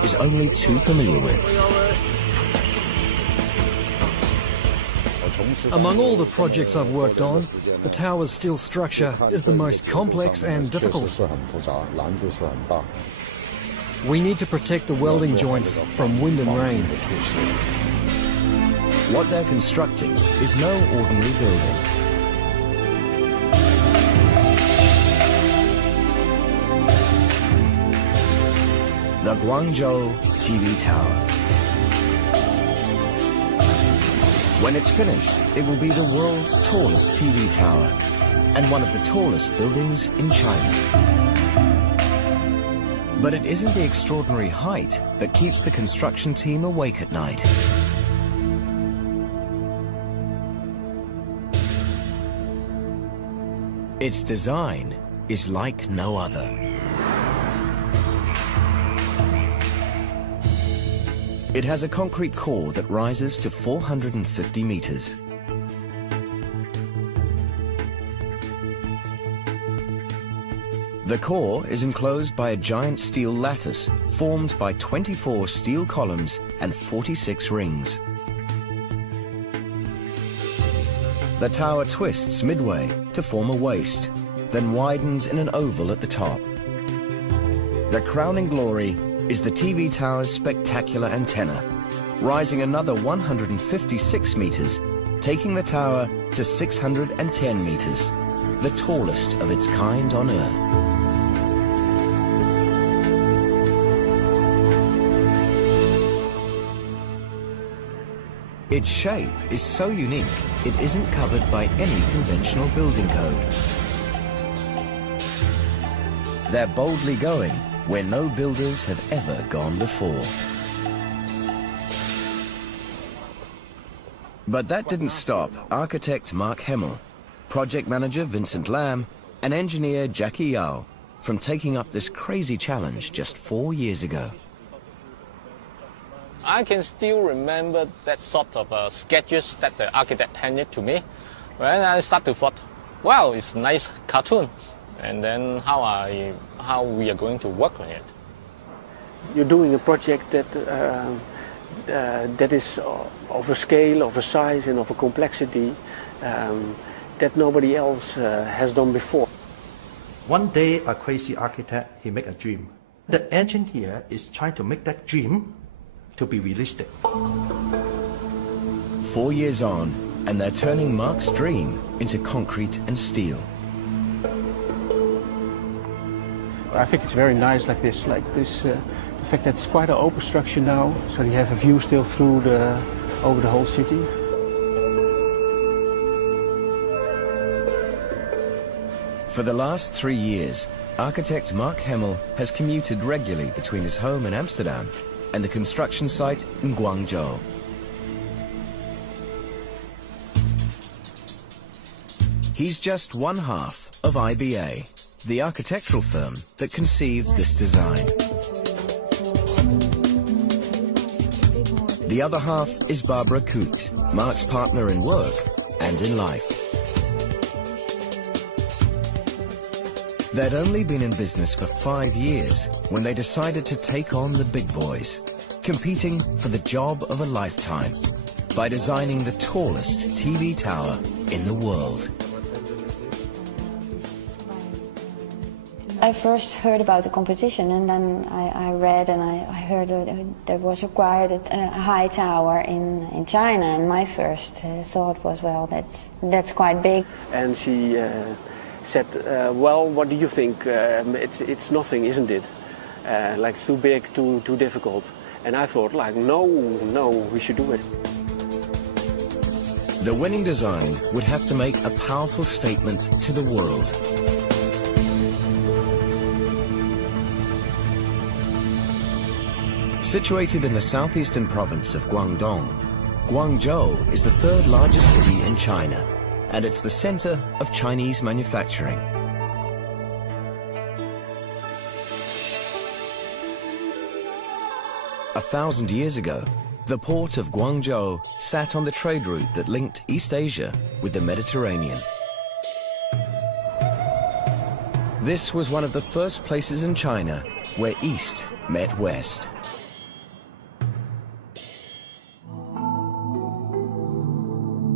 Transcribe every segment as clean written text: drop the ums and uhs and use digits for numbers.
is only too familiar with. Among all the projects I've worked on, the tower's steel structure is the most complex and difficult. We need to protect the welding joints from wind and rain. What they're constructing is no ordinary building. The Guangzhou TV Tower. When it's finished, it will be the world's tallest TV tower and one of the tallest buildings in China. But it isn't the extraordinary height that keeps the construction team awake at night. Its design is like no other. It has a concrete core that rises to 450 meters. The core is enclosed by a giant steel lattice formed by 24 steel columns and 46 rings. The tower twists midway to form a waist, then widens in an oval at the top. The crowning glory is the TV tower's spectacular antenna, rising another 156 meters, taking the tower to 610 meters, the tallest of its kind on Earth. Its shape is so unique, it isn't covered by any conventional building code. They're boldly going where no builders have ever gone before. But that didn't stop architect Mark Hemmel, project manager Vincent Lam, and engineer Jackie Yao from taking up this crazy challenge just 4 years ago. I can still remember that sort of sketches that the architect handed to me. When I start to thought, wow, it's nice cartoons. And then how we are going to work on it. You're doing a project that that is of a scale, of a size, and of a complexity that nobody else has done before. One day, a crazy architect, he make a dream. The engineer is trying to make that dream to be realistic. 4 years on, and they're turning Mark's dream into concrete and steel. I think it's very nice like this, the fact that it's quite an open structure now, so you have a view still through over the whole city. For the last 3 years, architect Mark Hemmel has commuted regularly between his home in Amsterdam and the construction site in Guangzhou. He's just one half of IBA, the architectural firm that conceived this design. The other half is Barbara Coote, Mark's partner in work and in life. They'd only been in business for 5 years when they decided to take on the big boys, competing for the job of a lifetime by designing the tallest TV tower in the world. I first heard about the competition, and then I read and I heard that there was required a high tower in China, and my first thought was, well, that's quite big. And she said, well, what do you think? It's nothing, isn't it? Like, it's too big, too difficult. And I thought, like, no, we should do it. The winning design would have to make a powerful statement to the world. Situated in the southeastern province of Guangdong, Guangzhou is the third largest city in China, and it's the center of Chinese manufacturing. A 1,000 years ago, the port of Guangzhou sat on the trade route that linked East Asia with the Mediterranean. This was one of the first places in China where East met West.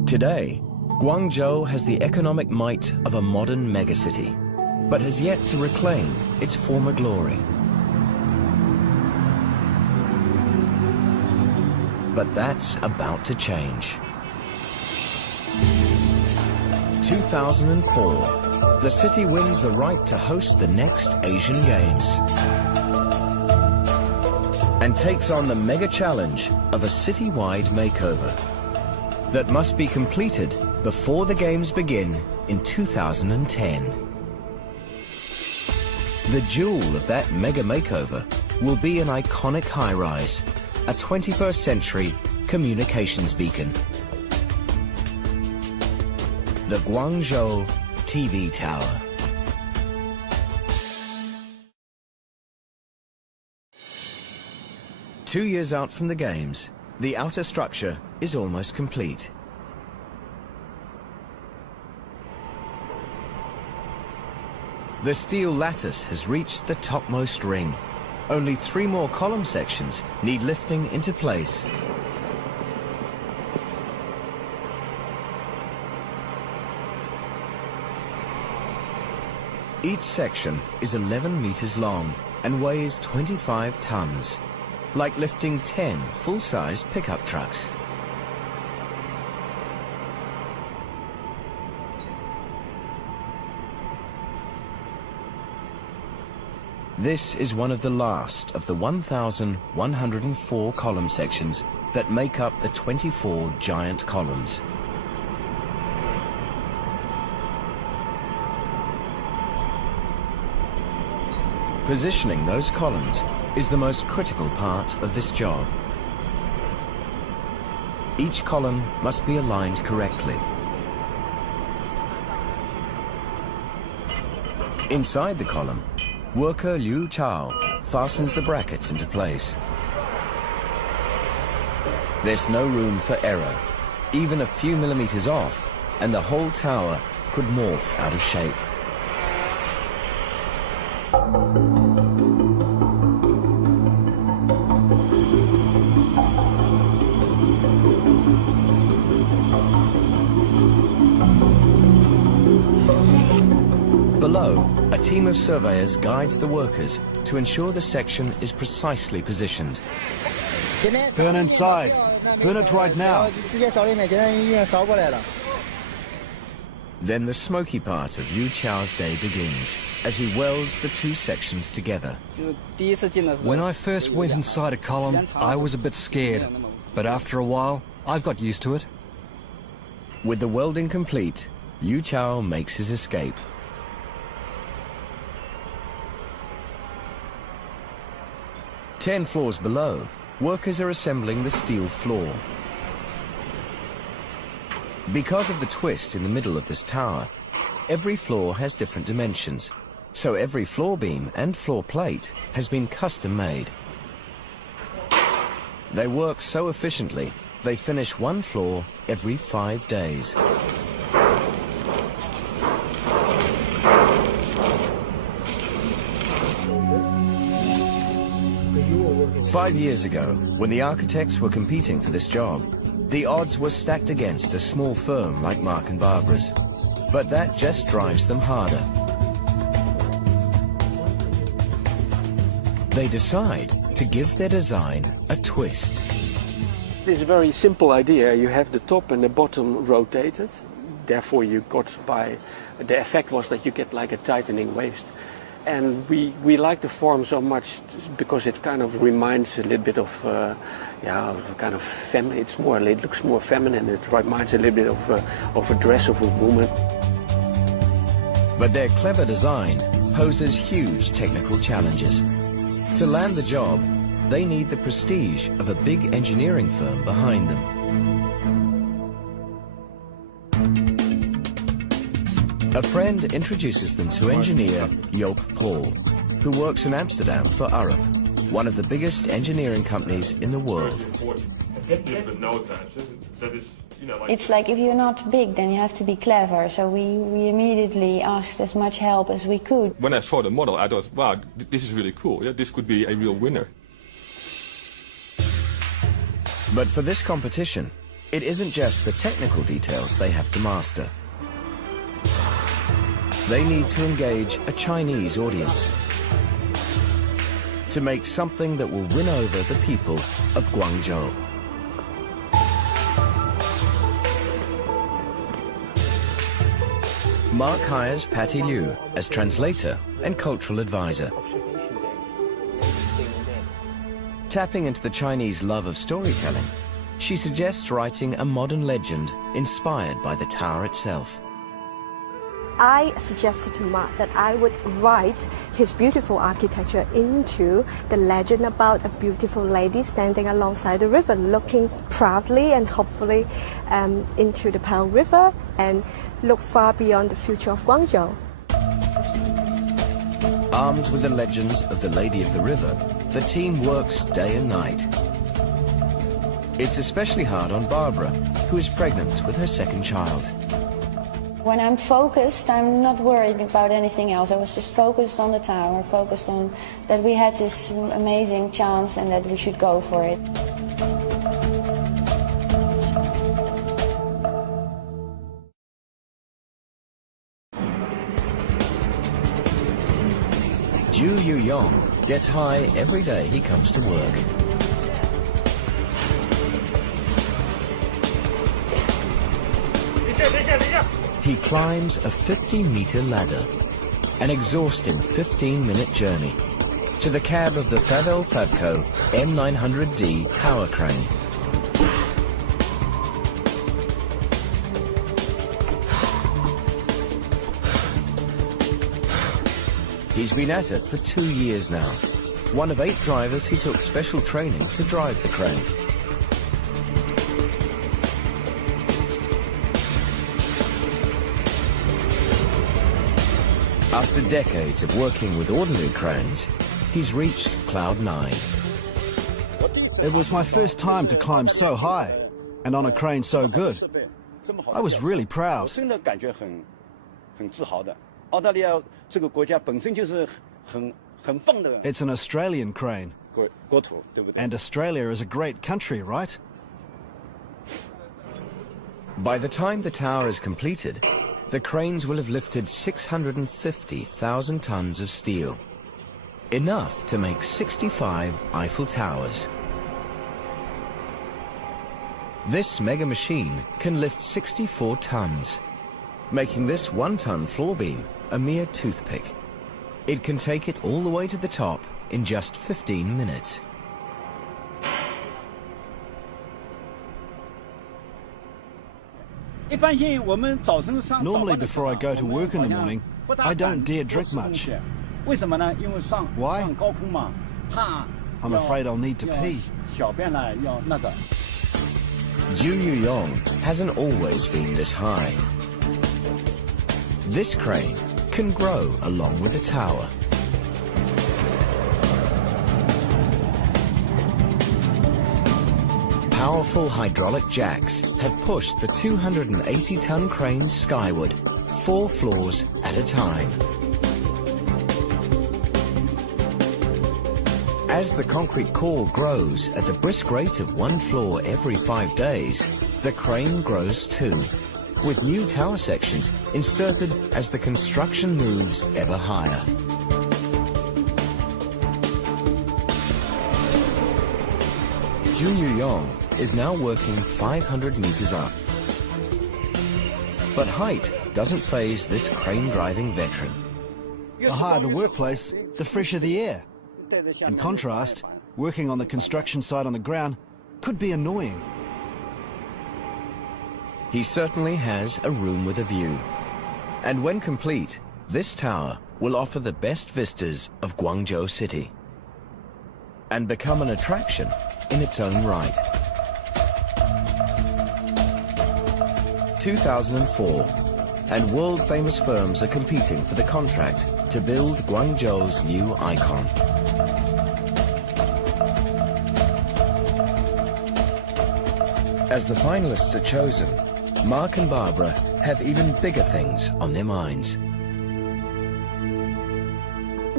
Today, Guangzhou has the economic might of a modern megacity, but has yet to reclaim its former glory. But that's about to change. 2004, the city wins the right to host the next Asian Games and takes on the mega challenge of a city-wide makeover that must be completed before the Games begin in 2010. The jewel of that mega makeover will be an iconic high-rise, a 21st century communications beacon. The Guangzhou TV Tower. Two years out from the Games, the outer structure is almost complete. The steel lattice has reached the topmost ring. Only 3 more column sections need lifting into place. Each section is 11 meters long and weighs 25 tons, like lifting 10 full-size pickup trucks. This is one of the last of the 1,104 column sections that make up the 24 giant columns. Positioning those columns is the most critical part of this job. Each column must be aligned correctly. Inside the column, worker Liu Chao fastens the brackets into place. There's no room for error. Even a few millimeters off, and the whole tower could morph out of shape. Below, a team of surveyors guides the workers to ensure the section is precisely positioned. Burn inside. Burn it right now. Then the smoky part of Liu Chao's day begins as he welds the 2 sections together. When I first went inside a column, I was a bit scared, but after a while, I've got used to it. With the welding complete, Liu Chao makes his escape. Ten floors below, workers are assembling the steel floor. Because of the twist in the middle of this tower, every floor has different dimensions, so every floor beam and floor plate has been custom made. They work so efficiently, they finish 1 floor every 5 days. Five years ago, when the architects were competing for this job, the odds were stacked against a small firm like Mark & Barbara's. But that just drives them harder. They decide to give their design a twist. This is a very simple idea. You have the top and the bottom rotated. Therefore, you got by the effect was that you get like a tightening waist. And we like the form so much because it kind of reminds a little bit of, of kind of it looks more feminine. It reminds a little bit of a dress of a woman. But their clever design poses huge technical challenges. To land the job, they need the prestige of a big engineering firm behind them. A friend introduces them to engineer Joop Paul, who works in Amsterdam for Arup, one of the biggest engineering companies in the world. It's like if you're not big, then you have to be clever. So we immediately asked as much help as we could. When I saw the model, I thought, wow, this is really cool. Yeah, this could be a real winner. But for this competition, It isn't just the technical details they have to master. They need to engage a Chinese audience to make something that will win over the people of Guangzhou. Mark hires Patty Liu as translator and cultural advisor. Tapping into the Chinese love of storytelling, she suggests writing a modern legend inspired by the tower itself. I suggested to Mark that I would write his beautiful architecture into the legend about a beautiful lady standing alongside the river, looking proudly and hopefully into the Pearl River and look far beyond the future of Guangzhou. Armed with the legend of the Lady of the River, the team works day and night. It's especially hard on Barbara, who is pregnant with her second child. When I'm focused, I'm not worried about anything else. I was just focused on the tower, focused on that we had this amazing chance and that we should go for it. Zhu Yuyong gets high every day he comes to work. He climbs a 50-meter ladder, an exhausting 15-minute journey, to the cab of the Favel Favco M900D tower crane. He's been at it for 2 years now, one of 8 drivers who took special training to drive the crane. After decades of working with ordinary cranes, he's reached Cloud 9. It was my first time to climb so high, and on a crane so good. I was really proud. It's an Australian crane. And Australia is a great country, right? By the time the tower is completed, the cranes will have lifted 650,000 tons of steel, enough to make 65 Eiffel Towers. This mega machine can lift 64 tons, making this 1-ton floor beam a mere toothpick. It can take it all the way to the top in just 15 minutes. Normally before I go to work in the morning, I don't dare drink much. Why? I'm afraid I'll need to pee. Zhu Yuyong hasn't always been this high. This crane can grow along with the tower. Powerful hydraulic jacks have pushed the 280-ton crane skyward, 4 floors at a time. As the concrete core grows at the brisk rate of 1 floor every 5 days, the crane grows too, with new tower sections inserted as the construction moves ever higher. Zhu Yuyong is now working 500 meters up. But height doesn't faze this crane-driving veteran. The higher the workplace, the fresher the air. In contrast, working on the construction site on the ground could be annoying. He certainly has a room with a view. And when complete, this tower will offer the best vistas of Guangzhou City and become an attraction in its own right. 2004, and world-famous firms are competing for the contract to build Guangzhou's new icon. As the finalists are chosen, Mark and Barbara have even bigger things on their minds.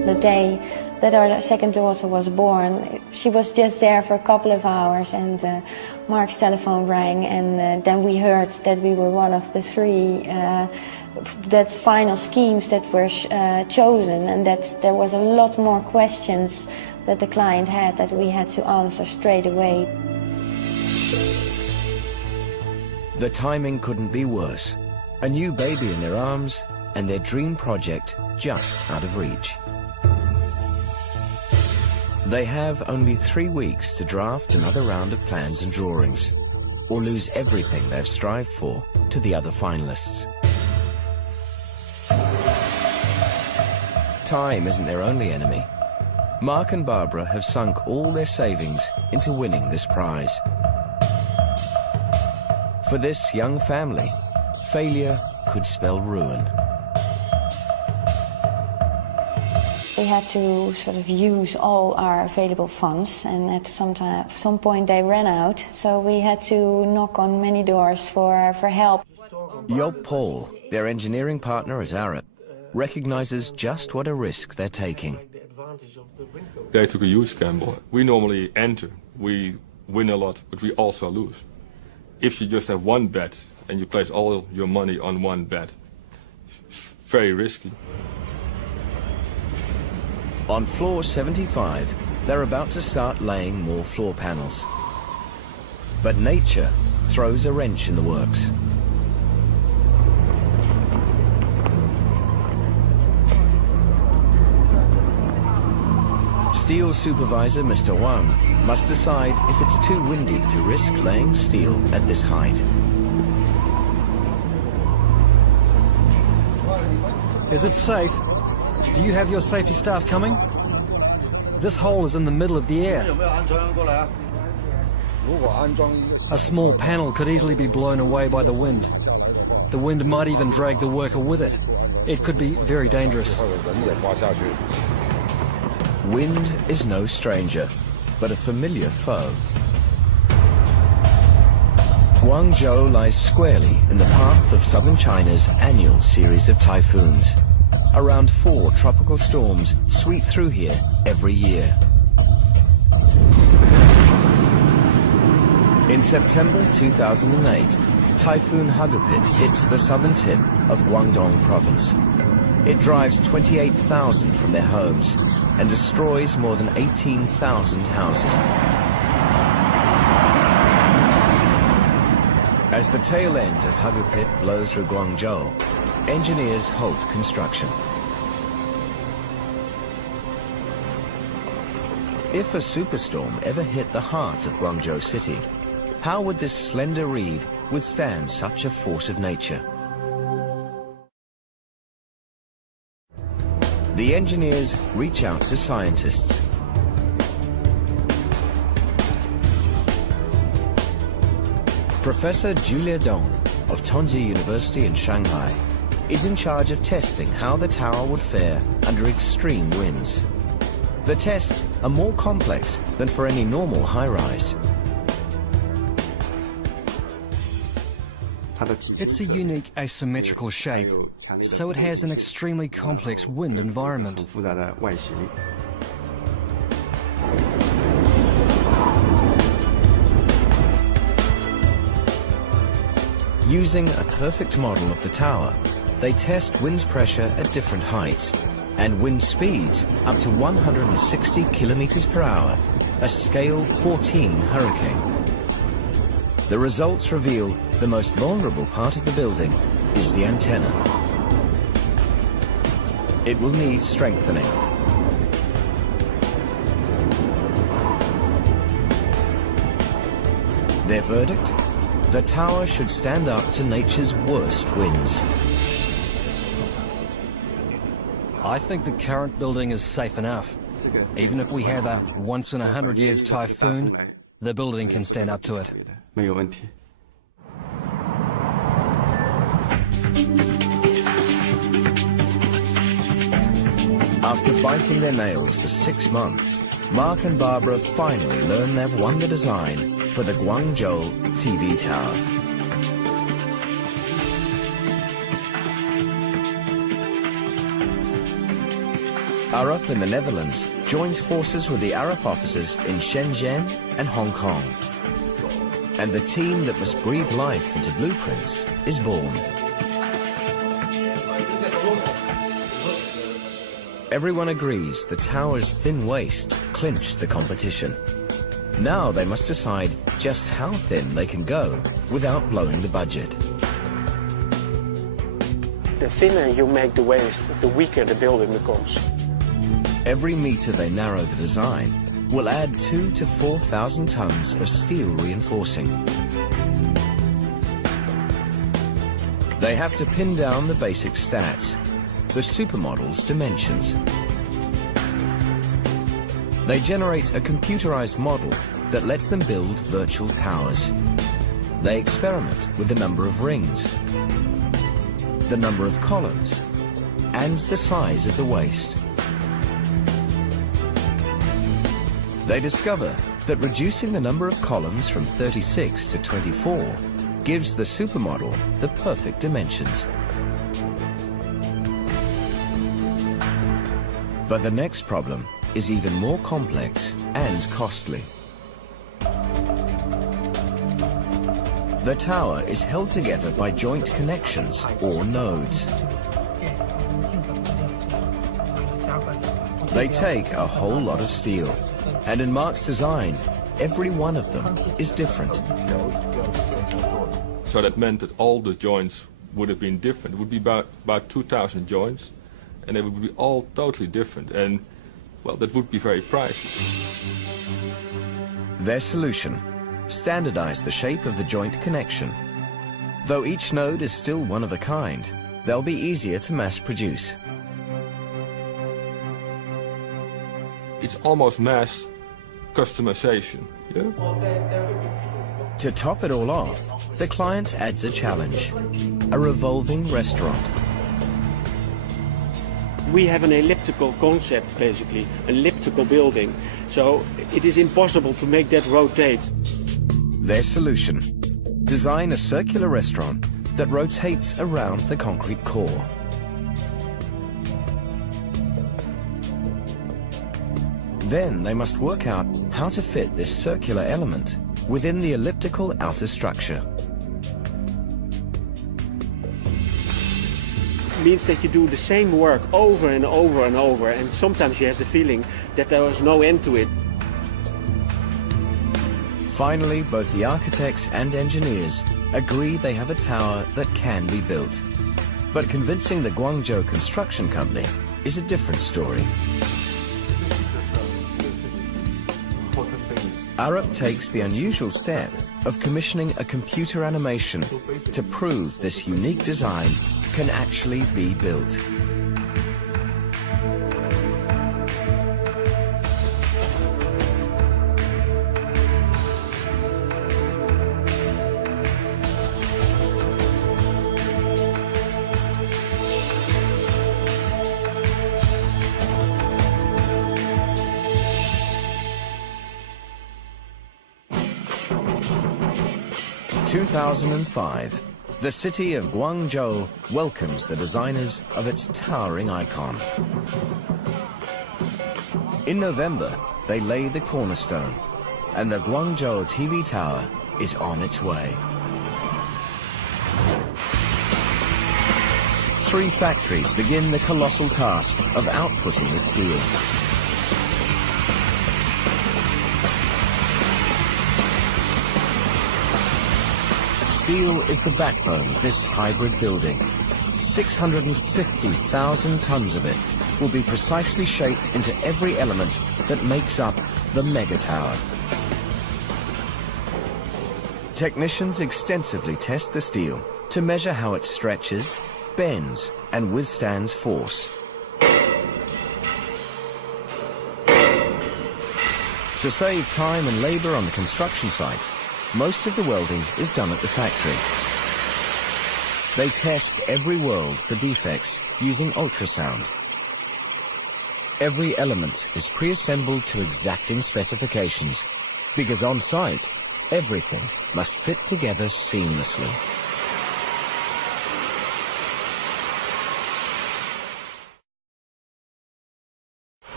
The day that our second daughter was born, she was just there for a couple of hours, and Mark's telephone rang, and then we heard that we were one of the three that final schemes that were chosen, and that there was a lot more questions that the client had that we had to answer straight away. The timing couldn't be worse. A new baby in their arms and their dream project just out of reach. They have only 3 weeks to draft another round of plans and drawings, or lose everything they've strived for to the other finalists. Time isn't their only enemy. Mark and Barbara have sunk all their savings into winning this prize. For this young family, failure could spell ruin. We had to sort of use all our available funds, and at some point they ran out, so we had to knock on many doors for help. Job Paul, their engineering partner at Arup, recognizes just what a risk they're taking. They took a huge gamble. We normally enter, we win a lot, but we also lose. If you just have one bet and you place all your money on one bet, very risky. On floor 75, they're about to start laying more floor panels. But nature throws a wrench in the works. Steel supervisor Mr. Wang must decide if it's too windy to risk laying steel at this height. Is it safe? Do you have your safety staff coming? This hole is in the middle of the air. A small panel could easily be blown away by the wind. The wind might even drag the worker with it. It could be very dangerous. Wind is no stranger, but a familiar foe. Guangzhou lies squarely in the path of southern China's annual series of typhoons. Around 4 tropical storms sweep through here every year. In September 2008, Typhoon Hagupit hits the southern tip of Guangdong province. It drives 28,000 from their homes and destroys more than 18,000 houses. As the tail end of Hagupit blows through Guangzhou, engineers halt construction. If a superstorm ever hit the heart of Guangzhou city, how would this slender reed withstand such a force of nature? The engineers reach out to scientists. Professor Julia Dong of Tongji University in Shanghai is in charge of testing how the tower would fare under extreme winds. The tests are more complex than for any normal high-rise. It's a unique asymmetrical shape, so it has an extremely complex wind environment. Using a perfect model of the tower, they test wind pressure at different heights and wind speeds up to 160 kilometers per hour, a scale 14 hurricane. The results reveal the most vulnerable part of the building is the antenna. It will need strengthening. Their verdict? The tower should stand up to nature's worst winds. I think the current building is safe enough. Even if we have a once-in-a-100-years typhoon, the building can stand up to it. After biting their nails for 6 months, Mark and Barbara finally learn they've won the design for the Guangzhou TV tower. Arup in the Netherlands joins forces with the Arup officers in Shenzhen and Hong Kong. And the team that must breathe life into blueprints is born. Everyone agrees the tower's thin waist clinched the competition. Now they must decide just how thin they can go without blowing the budget. The thinner you make the waist, the weaker the building becomes. Every meter they narrow the design will add 2,000 to 4,000 tons of steel reinforcing. They have to pin down the basic stats, the supermodel's dimensions. They generate a computerized model that lets them build virtual towers. They experiment with the number of rings, the number of columns, and the size of the waist. They discover that reducing the number of columns from 36 to 24 gives the supermodel the perfect dimensions. But the next problem is even more complex and costly. The tower is held together by joint connections or nodes. They take a whole lot of steel, and in Mark's design, every one of them is different. So that meant that all the joints would have been different. It would be about 2,000 joints, and they would be all totally different. And well, that would be very pricey. Their solution: standardize the shape of the joint connection. Though each node is still one of a kind, they'll be easier to mass produce. It's almost mass customization. Yeah? To top it all off, the client adds a challenge: a revolving restaurant. We have an elliptical concept, basically, an elliptical building, so it is impossible to make that rotate. Their solution: design a circular restaurant that rotates around the concrete core. Then they must work out how to fit this circular element within the elliptical outer structure. Means that you do the same work over and over and over, and sometimes you have the feeling that there is no end to it. Finally, both the architects and engineers agree they have a tower that can be built. But convincing the Guangzhou Construction Company is a different story. Arup takes the unusual step of commissioning a computer animation to prove this unique design can actually be built. In 2005, the city of Guangzhou welcomes the designers of its towering icon. In November, they lay the cornerstone, and the Guangzhou TV tower is on its way. 3 factories begin the colossal task of outputting the steel. Steel is the backbone of this hybrid building. 650,000 tons of it will be precisely shaped into every element that makes up the mega tower. Technicians extensively test the steel to measure how it stretches, bends, and withstands force. To save time and labor on the construction site, most of the welding is done at the factory. They test every weld for defects using ultrasound. Every element is pre-assembled to exacting specifications, because on site, everything must fit together seamlessly.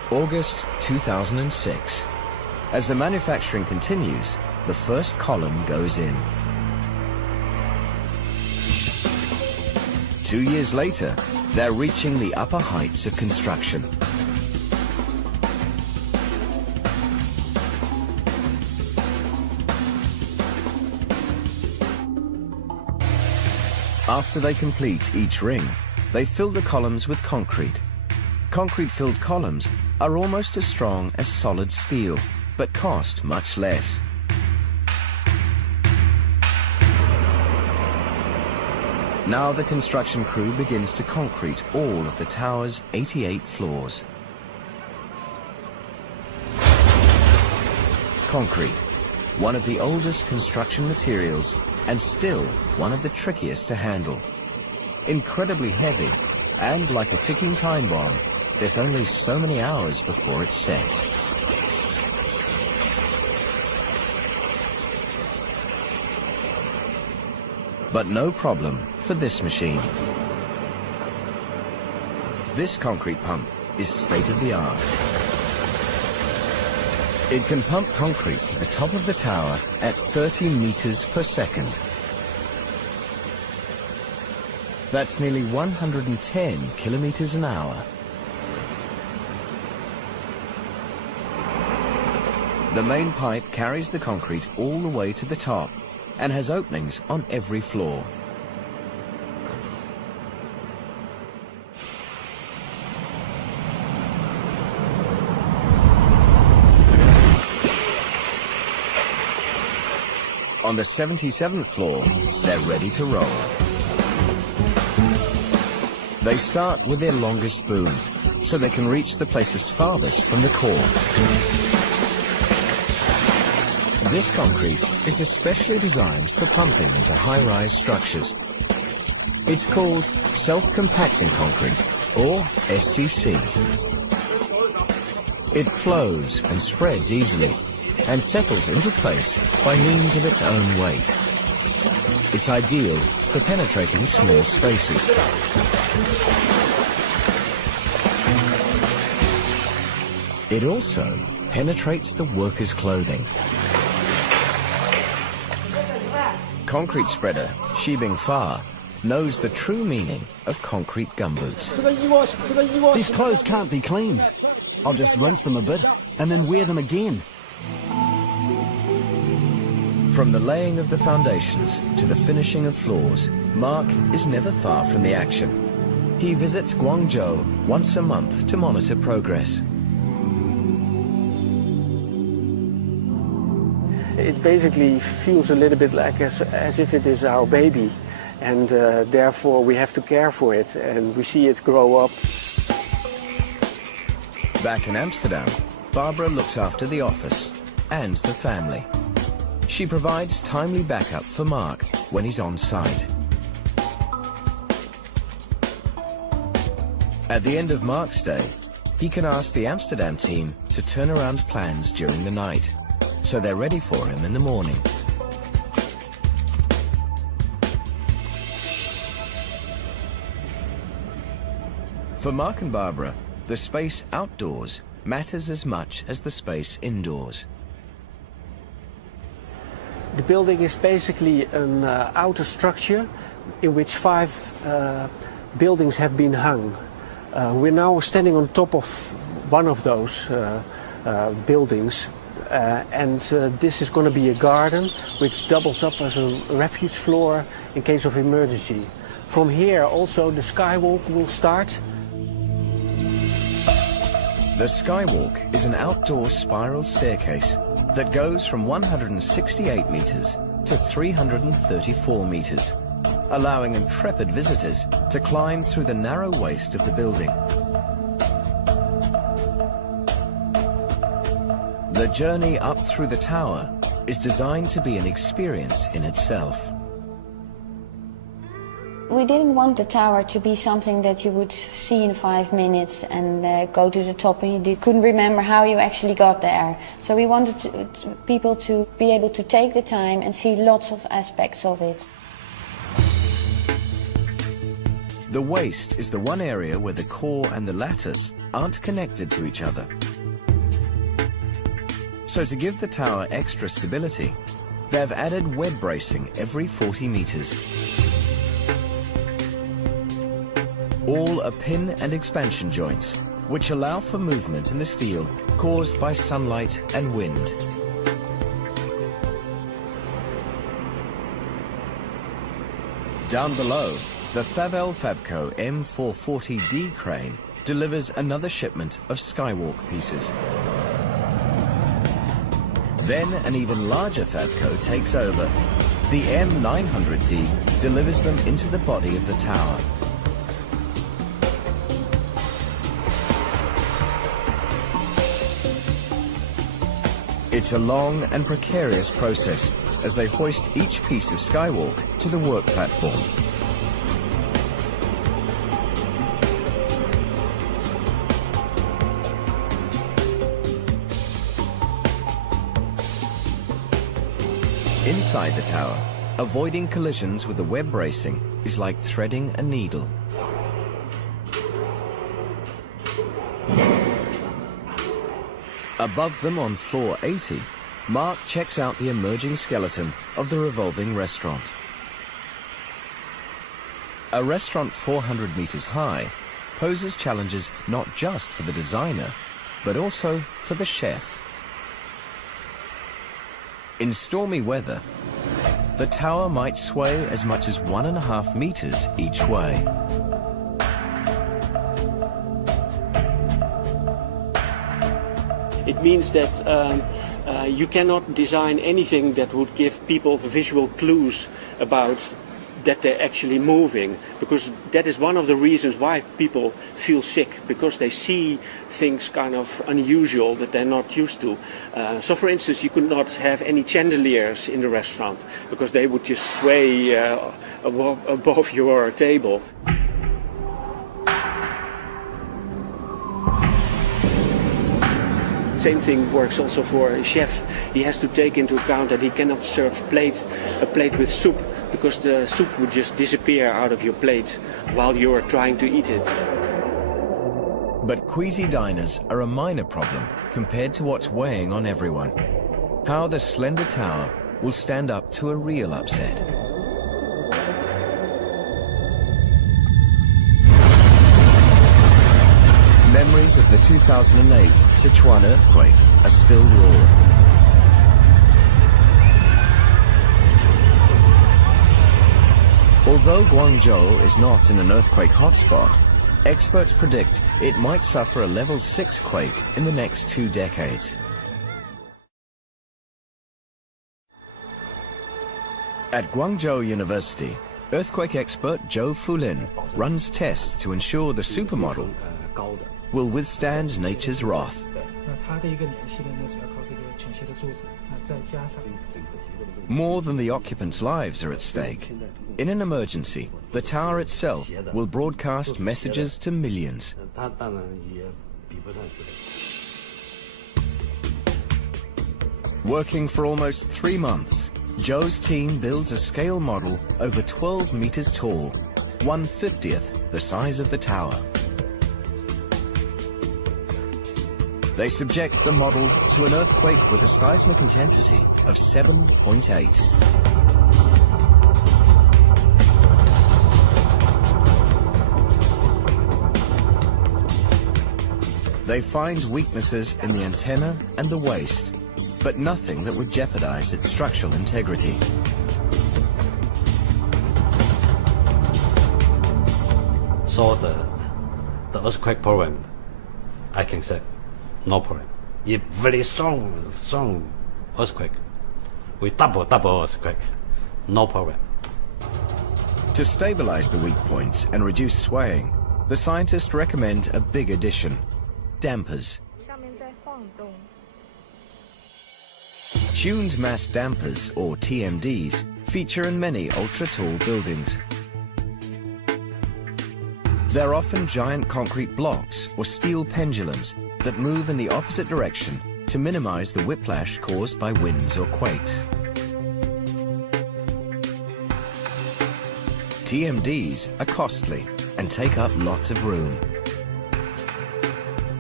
August 2006. As the manufacturing continues, the first column goes in. 2 years later, they're reaching the upper heights of construction. After they complete each ring, they fill the columns with concrete. Concrete-filled columns are almost as strong as solid steel, but cost much less. Now the construction crew begins to concrete all of the tower's 88 floors. Concrete, one of the oldest construction materials and still one of the trickiest to handle. Incredibly heavy, and like a ticking time bomb, there's only so many hours before it sets. But no problem for this machine. This concrete pump is state-of-the-art. It can pump concrete to the top of the tower at 30 meters per second. That's nearly 110 kilometers an hour. The main pipe carries the concrete all the way to the top and has openings on every floor. On the 77th floor, they're ready to roll. They start with their longest boom, so they can reach the places farthest from the core. This concrete is especially designed for pumping into high-rise structures. It's called self-compacting concrete, or SCC. It flows and spreads easily and settles into place by means of its own weight. It's ideal for penetrating small spaces. It also penetrates the workers' clothing. Concrete spreader Shibing Fa knows the true meaning of concrete gumboots. These clothes can't be cleaned. I'll just rinse them a bit and then wear them again. From the laying of the foundations to the finishing of floors, Mark is never far from the action. He visits Guangzhou once a month to monitor progress. It basically feels a little bit like as if it is our baby, and therefore we have to care for it, and we see it grow up. Back in Amsterdam, Barbara looks after the office and the family. She provides timely backup for Mark when he's on site. At the end of Mark's day, he can ask the Amsterdam team to turn around plans during the night, so they're ready for him in the morning. For Mark and Barbara, the space outdoors matters as much as the space indoors. The building is basically an outer structure in which 5 buildings have been hung. We're now standing on top of one of those buildings, and this is going to be a garden which doubles up as a refuge floor in case of emergency. From here also the skywalk will start. The skywalk is an outdoor spiral staircase that goes from 168 meters to 334 meters, allowing intrepid visitors to climb through the narrow waist of the building. The journey up through the tower is designed to be an experience in itself. We didn't want the tower to be something that you would see in 5 minutes and go to the top and you couldn't remember how you actually got there. So we wanted people to be able to take the time and see lots of aspects of it. The waist is the one area where the core and the lattice aren't connected to each other. So to give the tower extra stability, they've added web bracing every 40 meters. All are pin and expansion joints, which allow for movement in the steel caused by sunlight and wind. Down below, the Favel Favco M440D crane delivers another shipment of skywalk pieces. Then an even larger Favco takes over. The M900D delivers them into the body of the tower. It's a long and precarious process as they hoist each piece of skywalk to the work platform. Inside the tower, avoiding collisions with the web bracing is like threading a needle. Above them on floor 80, Mark checks out the emerging skeleton of the revolving restaurant. A restaurant 400 meters high poses challenges not just for the designer, but also for the chef. In stormy weather, the tower might sway as much as 1.5 meters each way. It means that you cannot design anything that would give people visual clues about that they're actually moving, because that is one of the reasons why people feel sick, because they see things kind of unusual that they're not used to. So for instance, you could not have any chandeliers in the restaurant because they would just sway above your table. Same thing works also for a chef. He has to take into account that he cannot serve a plate with soup, because the soup would just disappear out of your plate while you're trying to eat it. But queasy diners are a minor problem compared to what's weighing on everyone. How the slender tower will stand up to a real upset. Memories of the 2008 Sichuan earthquake are still raw. Although Guangzhou is not in an earthquake hotspot, experts predict it might suffer a level 6 quake in the next 2 decades. At Guangzhou University, earthquake expert Zhou Fulin runs tests to ensure the supermodel will withstand nature's wrath. More than the occupants' lives are at stake. In an emergency, the tower itself will broadcast messages to millions. Working for almost 3 months, Zhou's team builds a scale model over 12 meters tall, 1/50th the size of the tower. They subject the model to an earthquake with a seismic intensity of 7.8. They find weaknesses in the antenna and the waist, but nothing that would jeopardize its structural integrity. So the earthquake problem, I can say, no problem. If very strong earthquake, with double earthquake, no problem. To stabilize the weak points and reduce swaying, the scientists recommend a big addition: dampers. Tuned mass dampers, or TMDs, feature in many ultra-tall buildings. They're often giant concrete blocks or steel pendulums that move in the opposite direction to minimize the whiplash caused by winds or quakes. TMDs are costly and take up lots of room.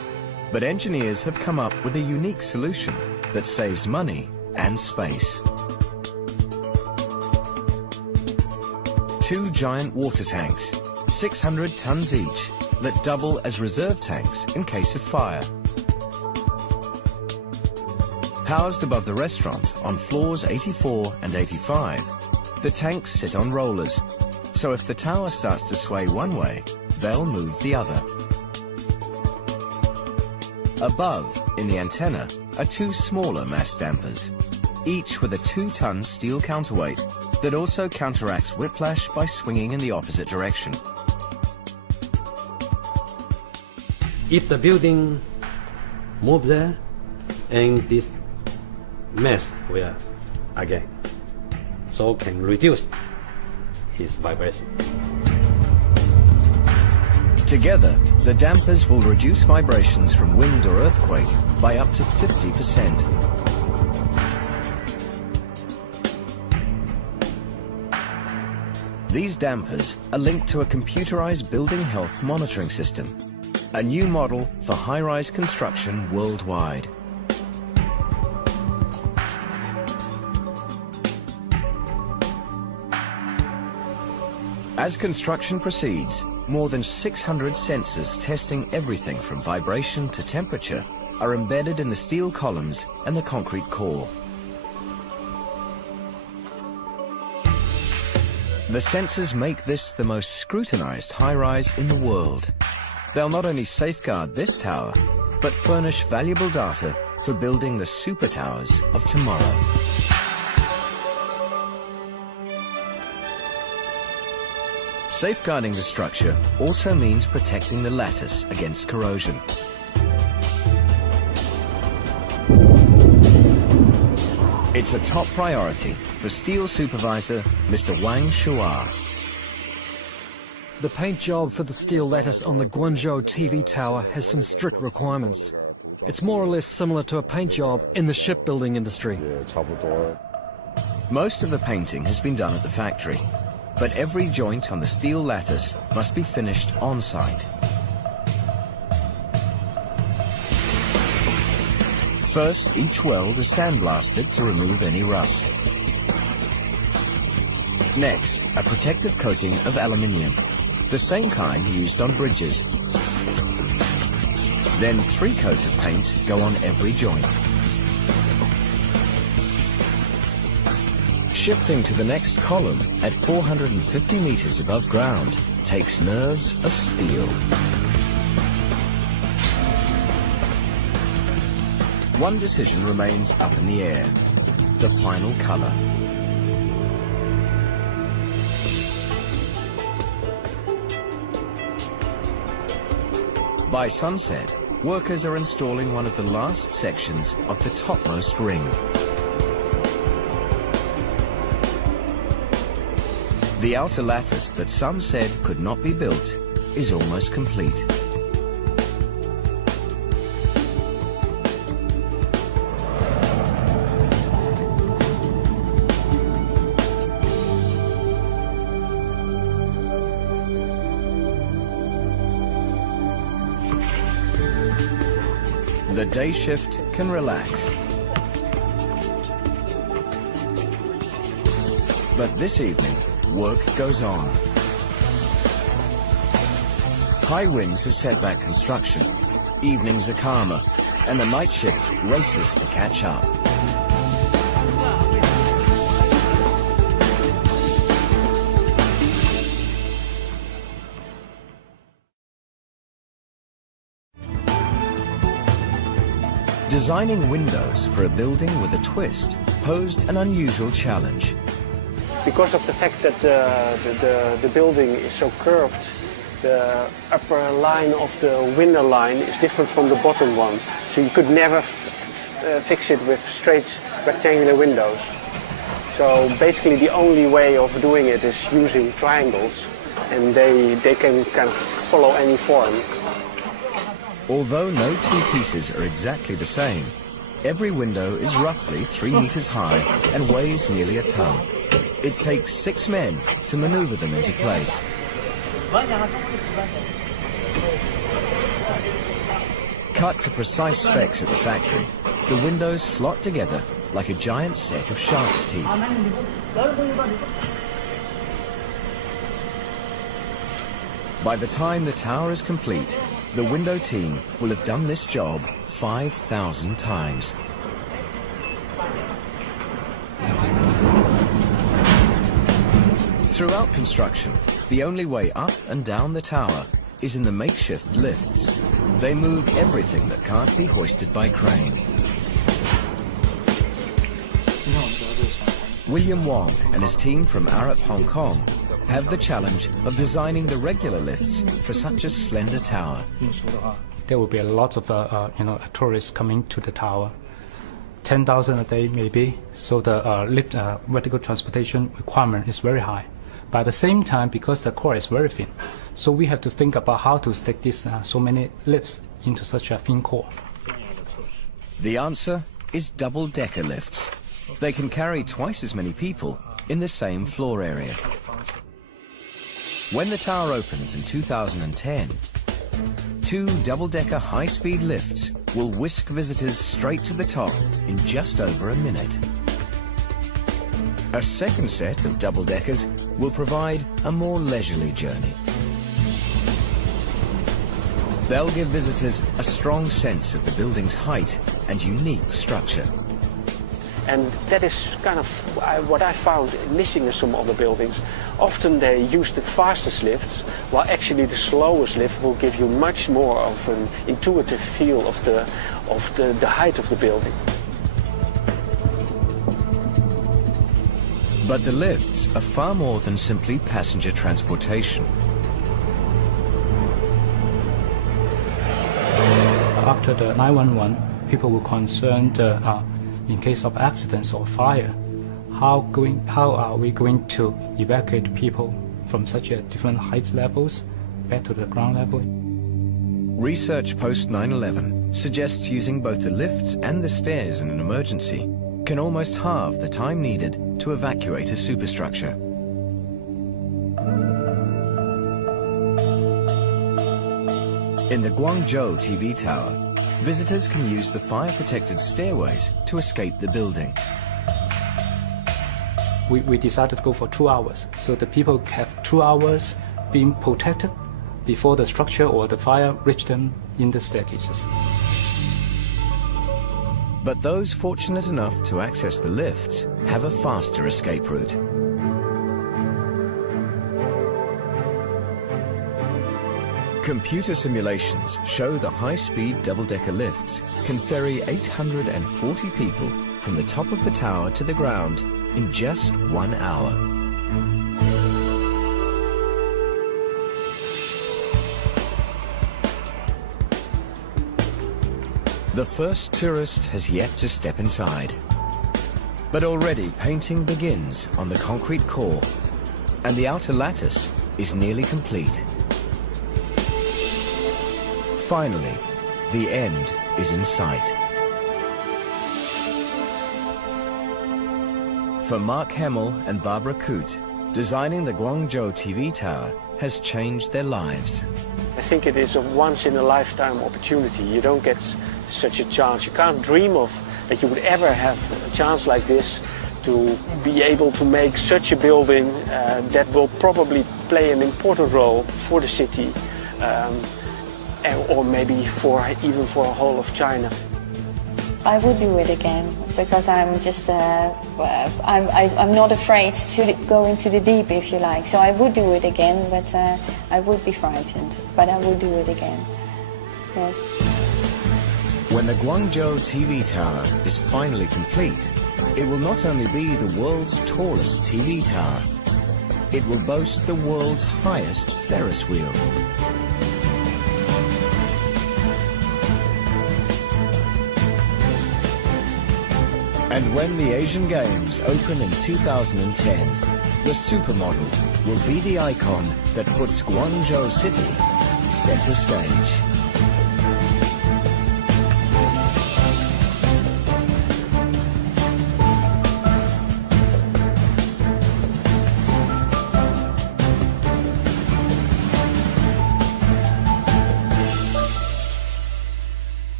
But engineers have come up with a unique solution that saves money and space. 2 giant water tanks, 600 tons each, that double as reserve tanks in case of fire. Housed above the restaurant on floors 84 and 85, the tanks sit on rollers, so if the tower starts to sway one way, they'll move the other. Above, in the antenna, are 2 smaller mass dampers, each with a 2-ton steel counterweight that also counteracts whiplash by swinging in the opposite direction. If the building move there, and this mass will again, so can reduce his vibration. Together, the dampers will reduce vibrations from wind or earthquake by up to 50%. These dampers are linked to a computerized building health monitoring system, a new model for high-rise construction worldwide. As construction proceeds, more than 600 sensors testing everything from vibration to temperature are embedded in the steel columns and the concrete core. The sensors make this the most scrutinized high-rise in the world. They'll not only safeguard this tower, but furnish valuable data for building the super towers of tomorrow. Safeguarding the structure also means protecting the lattice against corrosion. It's a top priority for steel supervisor Mr. Wang Shua. The paint job for the steel lattice on the Guangzhou TV tower has some strict requirements. It's more or less similar to a paint job in the shipbuilding industry. Most of the painting has been done at the factory, but every joint on the steel lattice must be finished on-site. First, each weld is sandblasted to remove any rust. Next, a protective coating of aluminium, the same kind used on bridges. Then 3 coats of paint go on every joint. Shifting to the next column at 450 meters above ground takes nerves of steel. One decision remains up in the air: the final color. By sunset, workers are installing one of the last sections of the topmost ring. The outer lattice that some said could not be built is almost complete. The day shift can relax. But this evening, work goes on. High winds have set back construction. Evenings are calmer, and the night shift races to catch up. Designing windows for a building with a twist posed an unusual challenge. Because of the fact that the building is so curved, the upper line of the window line is different from the bottom one. So you could never fix it with straight rectangular windows. So basically the only way of doing it is using triangles, and they can kind of follow any form. Although no 2 pieces are exactly the same, every window is roughly 3 meters high and weighs nearly a ton. It takes 6 men to maneuver them into place. Cut to precise specs at the factory, the windows slot together like a giant set of shark's teeth. By the time the tower is complete, the window team will have done this job 5,000 times. Throughout construction, the only way up and down the tower is in the makeshift lifts. They move everything that can't be hoisted by crane. William Wong and his team from Arup, Hong Kong have the challenge of designing the regular lifts for such a slender tower. There will be a lot of tourists coming to the tower, 10,000 a day maybe. So the vertical transportation requirement is very high. But at the same time, because the core is very thin, so we have to think about how to stick these so many lifts into such a thin core. The answer is double-decker lifts. They can carry twice as many people in the same floor area. When the tower opens in 2010, 2 double-decker high-speed lifts will whisk visitors straight to the top in just over a minute. A second set of double-deckers will provide a more leisurely journey. They'll give visitors a strong sense of the building's height and unique structure. And that is kind of what I found missing in some other buildings. Often they use the fastest lifts, while actually the slowest lift will give you much more of an intuitive feel of the height of the building. But the lifts are far more than simply passenger transportation. After the 911, people were concerned in case of accidents or fire, how are we going to evacuate people from such a different height levels back to the ground level? Research post 9/11 suggests using both the lifts and the stairs in an emergency can almost halve the time needed to evacuate a superstructure. In the Guangzhou TV tower, visitors can use the fire-protected stairways to escape the building. We decided to go for 2 hours, so the people have 2 hours being protected before the structure or the fire reach them in the staircases. But those fortunate enough to access the lifts have a faster escape route. Computer simulations show the high-speed double-decker lifts can ferry 840 people from the top of the tower to the ground in just 1 hour. The first tourist has yet to step inside. But already painting begins on the concrete core, and the outer lattice is nearly complete. Finally, the end is in sight. For Mark Hemmel and Barbara Coote, designing the Guangzhou TV tower has changed their lives. I think it is a once-in-a-lifetime opportunity. You don't get such a chance. You can't dream of that you would ever have a chance like this to be able to make such a building that will probably play an important role for the city, or maybe even for a whole of China. I would do it again because I'm just I'm not afraid to go into the deep, if you like. So I would do it again, but I would be frightened. But I would do it again. Yes. When the Guangzhou TV tower is finally complete, it will not only be the world's tallest TV tower, it will boast the world's highest Ferris wheel. And when the Asian Games open in 2010, the supermodel will be the icon that puts Guangzhou City center stage.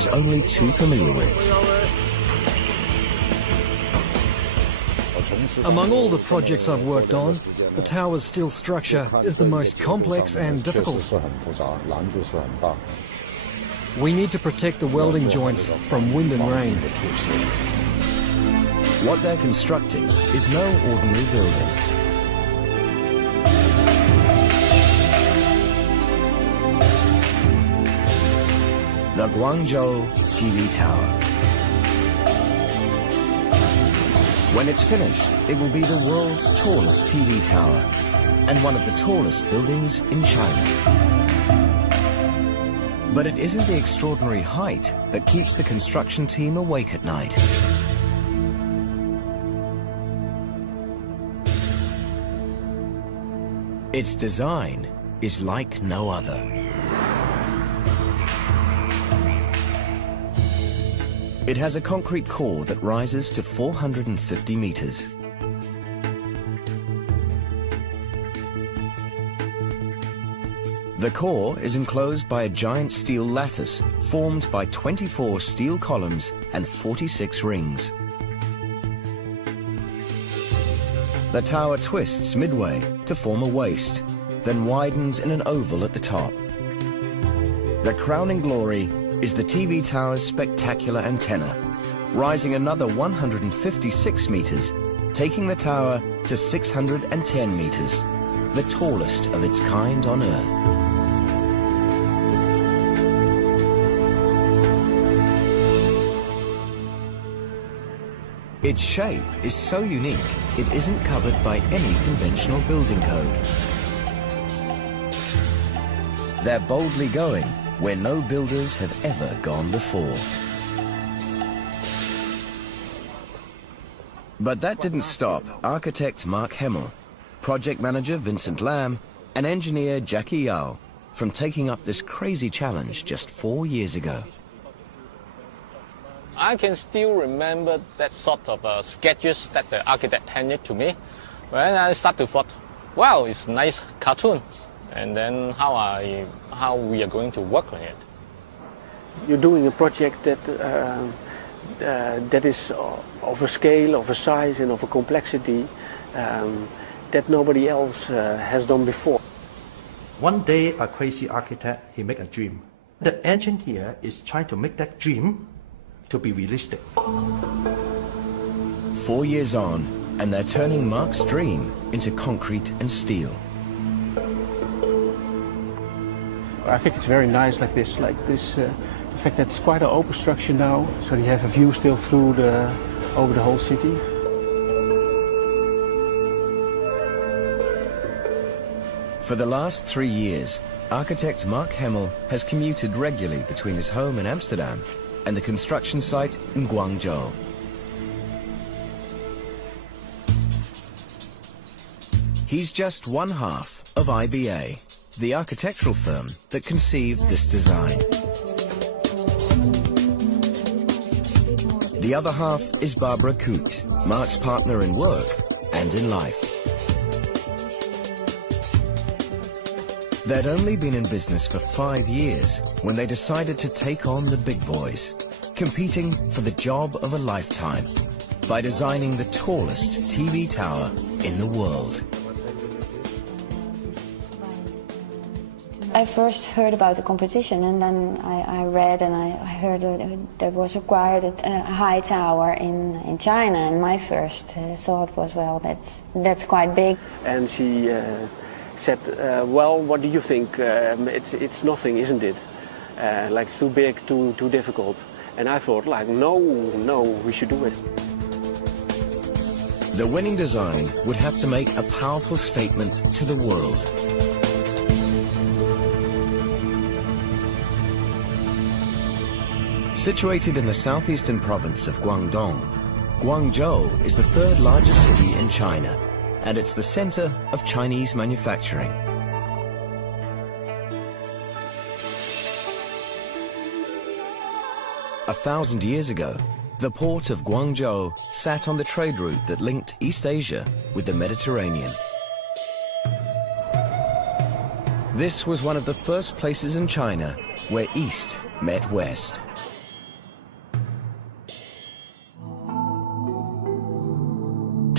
is only too familiar with. Among all the projects I've worked on, the tower's steel structure is the most complex and difficult. We need to protect the welding joints from wind and rain. What they're constructing is no ordinary building. The Guangzhou TV Tower. When it's finished, it will be the world's tallest TV tower and one of the tallest buildings in China. But it isn't the extraordinary height that keeps the construction team awake at night. Its design is like no other. It has a concrete core that rises to 450 meters. The core is enclosed by a giant steel lattice formed by 24 steel columns and 46 rings. The tower twists midway to form a waist, then widens in an oval at the top. The crowning glory is the TV tower's spectacular antenna, rising another 156 meters, taking the tower to 610 meters, the tallest of its kind on Earth. Its shape is so unique, it isn't covered by any conventional building code. They're boldly going where no builders have ever gone before. But that didn't stop architect Mark Hemmel, project manager Vincent Lam, and engineer Jackie Yao from taking up this crazy challenge just 4 years ago. I can still remember that sort of sketches that the architect handed to me. When I start to thought, wow, it's nice cartoons, and then how we are going to work on it. You're doing a project that that is of a scale, of a size, and of a complexity that nobody else has done before. One day, a crazy architect, he make a dream. The engine here is trying to make that dream to be realistic. 4 years on, and they're turning Mark's dream into concrete and steel. I think it's very nice like this. The fact that it's quite an open structure now, so you have a view still through over the whole city. For the last 3 years, architect Mark Hemmel has commuted regularly between his home in Amsterdam and the construction site in Guangzhou. He's just one half of IBA, the architectural firm that conceived this design. The other half is Barbara Coote, Mark's partner in work and in life. They'd only been in business for 5 years when they decided to take on the big boys, competing for the job of a lifetime by designing the tallest TV tower in the world. I first heard about the competition, and then I read and I heard that there was required a high tower in China, and my first thought was, well, that's quite big. And she said, well, what do you think? It's nothing, isn't it? Like it's too big, too difficult. And I thought, like, no, we should do it. The winning design would have to make a powerful statement to the world. Situated in the southeastern province of Guangdong, Guangzhou is the third largest city in China, and it's the center of Chinese manufacturing. A 1,000 years ago, the port of Guangzhou sat on the trade route that linked East Asia with the Mediterranean. This was one of the first places in China where East met West.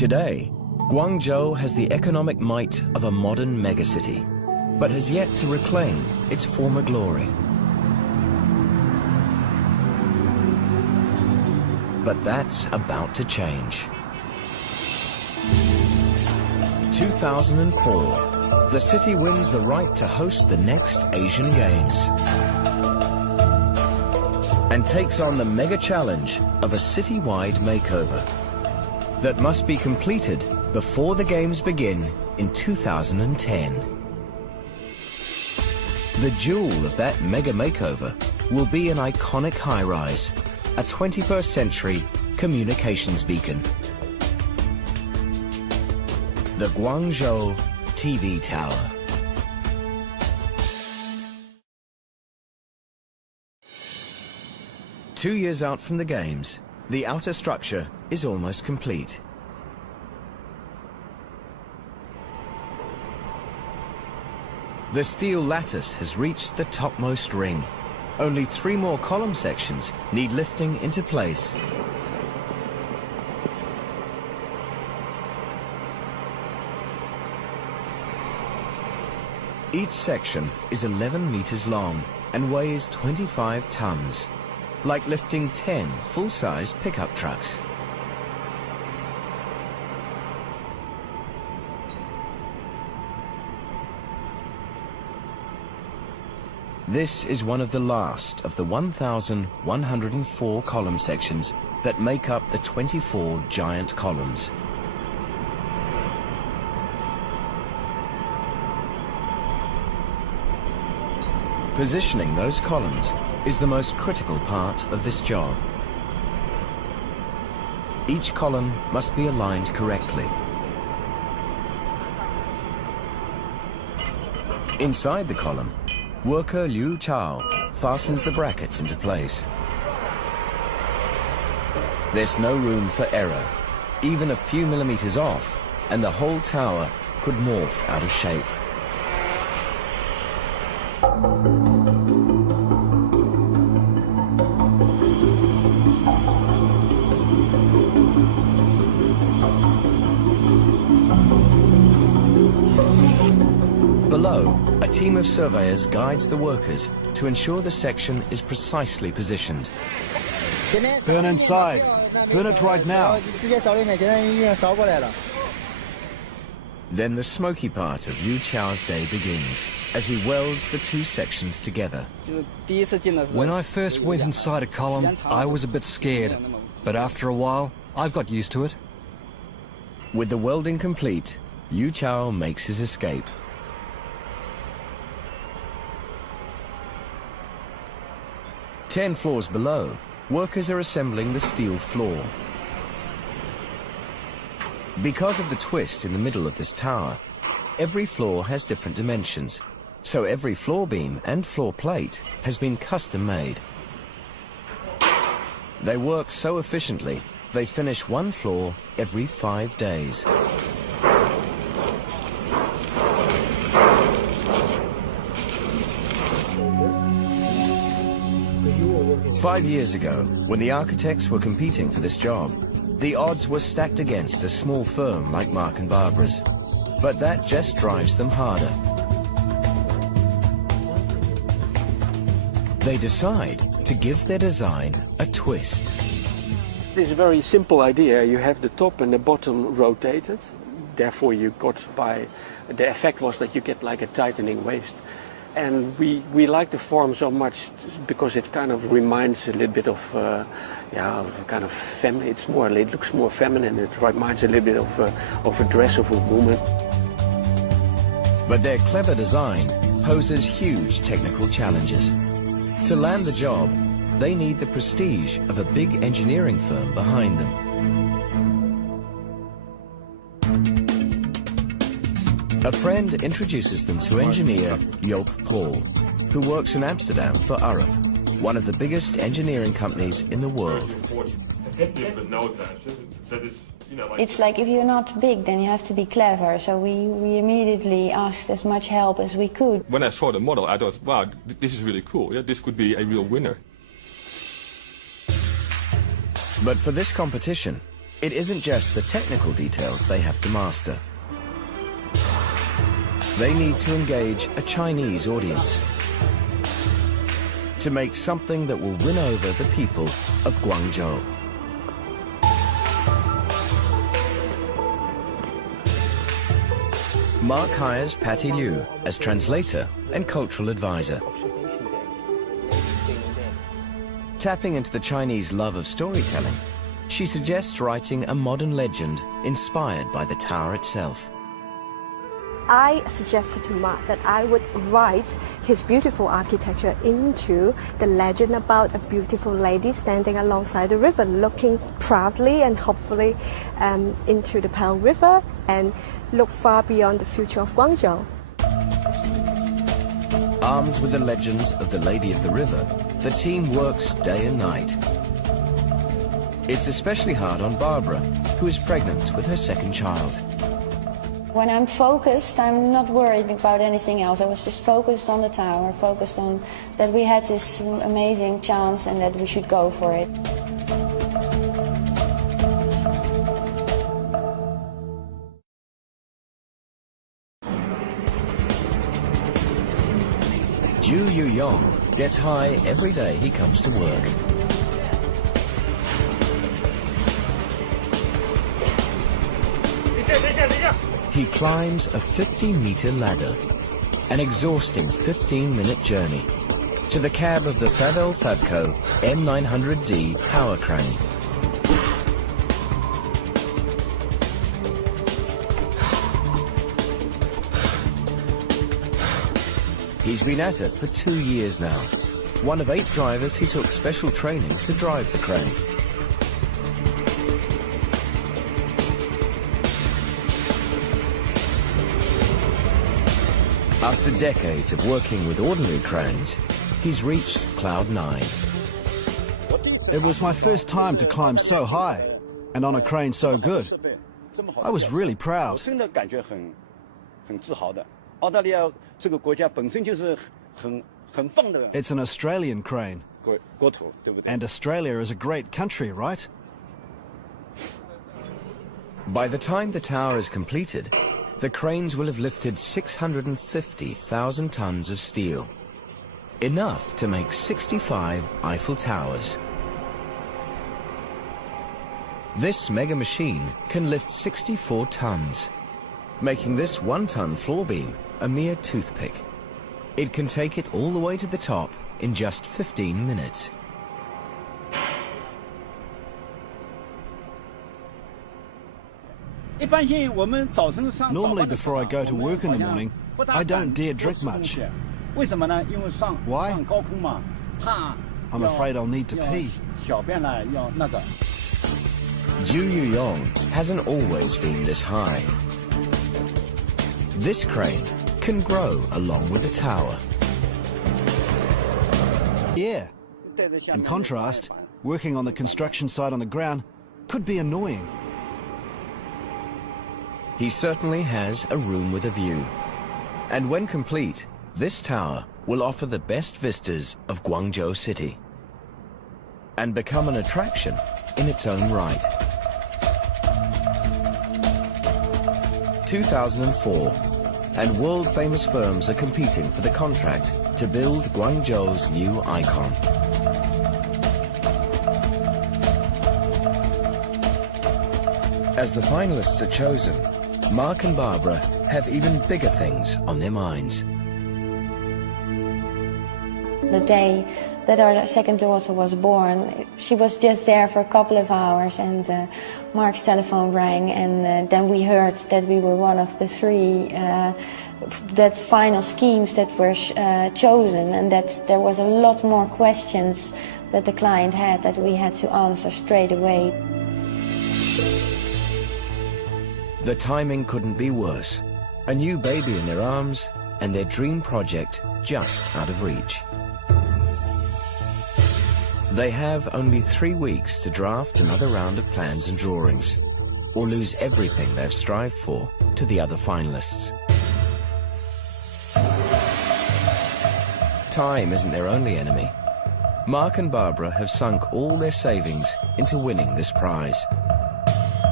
Today, Guangzhou has the economic might of a modern megacity, but has yet to reclaim its former glory. But that's about to change. 2004, the city wins the right to host the next Asian Games and takes on the mega challenge of a city-wide makeover that must be completed before the Games begin in 2010. The jewel of that mega makeover will be an iconic high-rise, a 21st century communications beacon. The Guangzhou TV Tower. Two years out from the Games, the outer structure is almost complete. The steel lattice has reached the topmost ring. Only 3 more column sections need lifting into place. Each section is 11 meters long and weighs 25 tons, like lifting 10 full-size pickup trucks. This is one of the last of the 1,104 column sections that make up the 24 giant columns. Positioning those columns is the most critical part of this job. Each column must be aligned correctly. Inside the column, worker Liu Chao fastens the brackets into place. There's no room for error. Even a few millimeters off, and the whole tower could morph out of shape. Below, a team of surveyors guides the workers to ensure the section is precisely positioned. Burn inside. Burn it right now. Then the smoky part of Liu Chao's day begins, as he welds the 2 sections together. When I first went inside a column, I was a bit scared, but after a while, I've got used to it. With the welding complete, Liu Chao makes his escape. Ten floors below, workers are assembling the steel floor. Because of the twist in the middle of this tower, every floor has different dimensions, so every floor beam and floor plate has been custom made. They work so efficiently, they finish 1 floor every 5 days. Five years ago, when the architects were competing for this job, the odds were stacked against a small firm like Mark & Barbara's. But that just drives them harder. They decide to give their design a twist. This is a very simple idea. You have the top and the bottom rotated. Therefore, you got the effect was that you get like a tightening waist. And we like the form so much because it kind of reminds a little bit of, of kind of feminine. It looks more feminine. It reminds a little bit of a dress of a woman. But their clever design poses huge technical challenges. To land the job, they need the prestige of a big engineering firm behind them. A friend introduces them to engineer Joop Paul, who works in Amsterdam for Arup, one of the biggest engineering companies in the world. It's like if you're not big, then you have to be clever. So we immediately asked as much help as we could. When I saw the model, I thought, wow, this is really cool. Yeah, this could be a real winner. But for this competition, It isn't just the technical details they have to master. They need to engage a Chinese audience to make something that will win over the people of Guangzhou. Mark hires Patty Liu as translator and cultural advisor. Tapping into the Chinese love of storytelling, she suggests writing a modern legend inspired by the tower itself. I suggested to Mark that I would write his beautiful architecture into the legend about a beautiful lady standing alongside the river, looking proudly and hopefully into the Pearl River and look far beyond the future of Guangzhou. Armed with the legend of the Lady of the River, the team works day and night. It's especially hard on Barbara, who is pregnant with her second child. When I'm focused, I'm not worried about anything else. I was just focused on the tower, focused on that we had this amazing chance and that we should go for it. Zhu Yuyong gets high every day he comes to work. He climbs a 50-meter ladder, an exhausting 15-minute journey, to the cab of the Favel Favco M900D tower crane. He's been at it for 2 years now, one of 8 drivers who took special training to drive the crane. After decades of working with ordinary cranes, he's reached Cloud 9. It was my first time to climb so high, and on a crane so good. I was really proud. It's an Australian crane. And Australia is a great country, right? By the time the tower is completed, the cranes will have lifted 650,000 tons of steel, enough to make 65 Eiffel Towers. This mega machine can lift 64 tons, making this 1-ton floor beam a mere toothpick. It can take it all the way to the top in just 15 minutes. Normally before I go to work in the morning, I don't dare drink much. Why? I'm afraid I'll need to pee. Zhu Yuyong hasn't always been this high. This crane can grow along with the tower. Yeah. In contrast, working on the construction site on the ground could be annoying. He certainly has a room with a view. And when complete, this tower will offer the best vistas of Guangzhou City and become an attraction in its own right. 2004, and world-famous firms are competing for the contract to build Guangzhou's new icon. As the finalists are chosen, Mark and Barbara have even bigger things on their minds. The day that our second daughter was born, she was just there for a couple of hours, and Mark's telephone rang, and then we heard that we were one of the 3 that final schemes that were chosen, and that there was a lot more questions that the client had that we had to answer straight away. The timing couldn't be worse. A new baby in their arms and their dream project just out of reach. They have only 3 weeks to draft another round of plans and drawings, or lose everything they've strived for to the other finalists. Time isn't their only enemy. Mark and Barbara have sunk all their savings into winning this prize.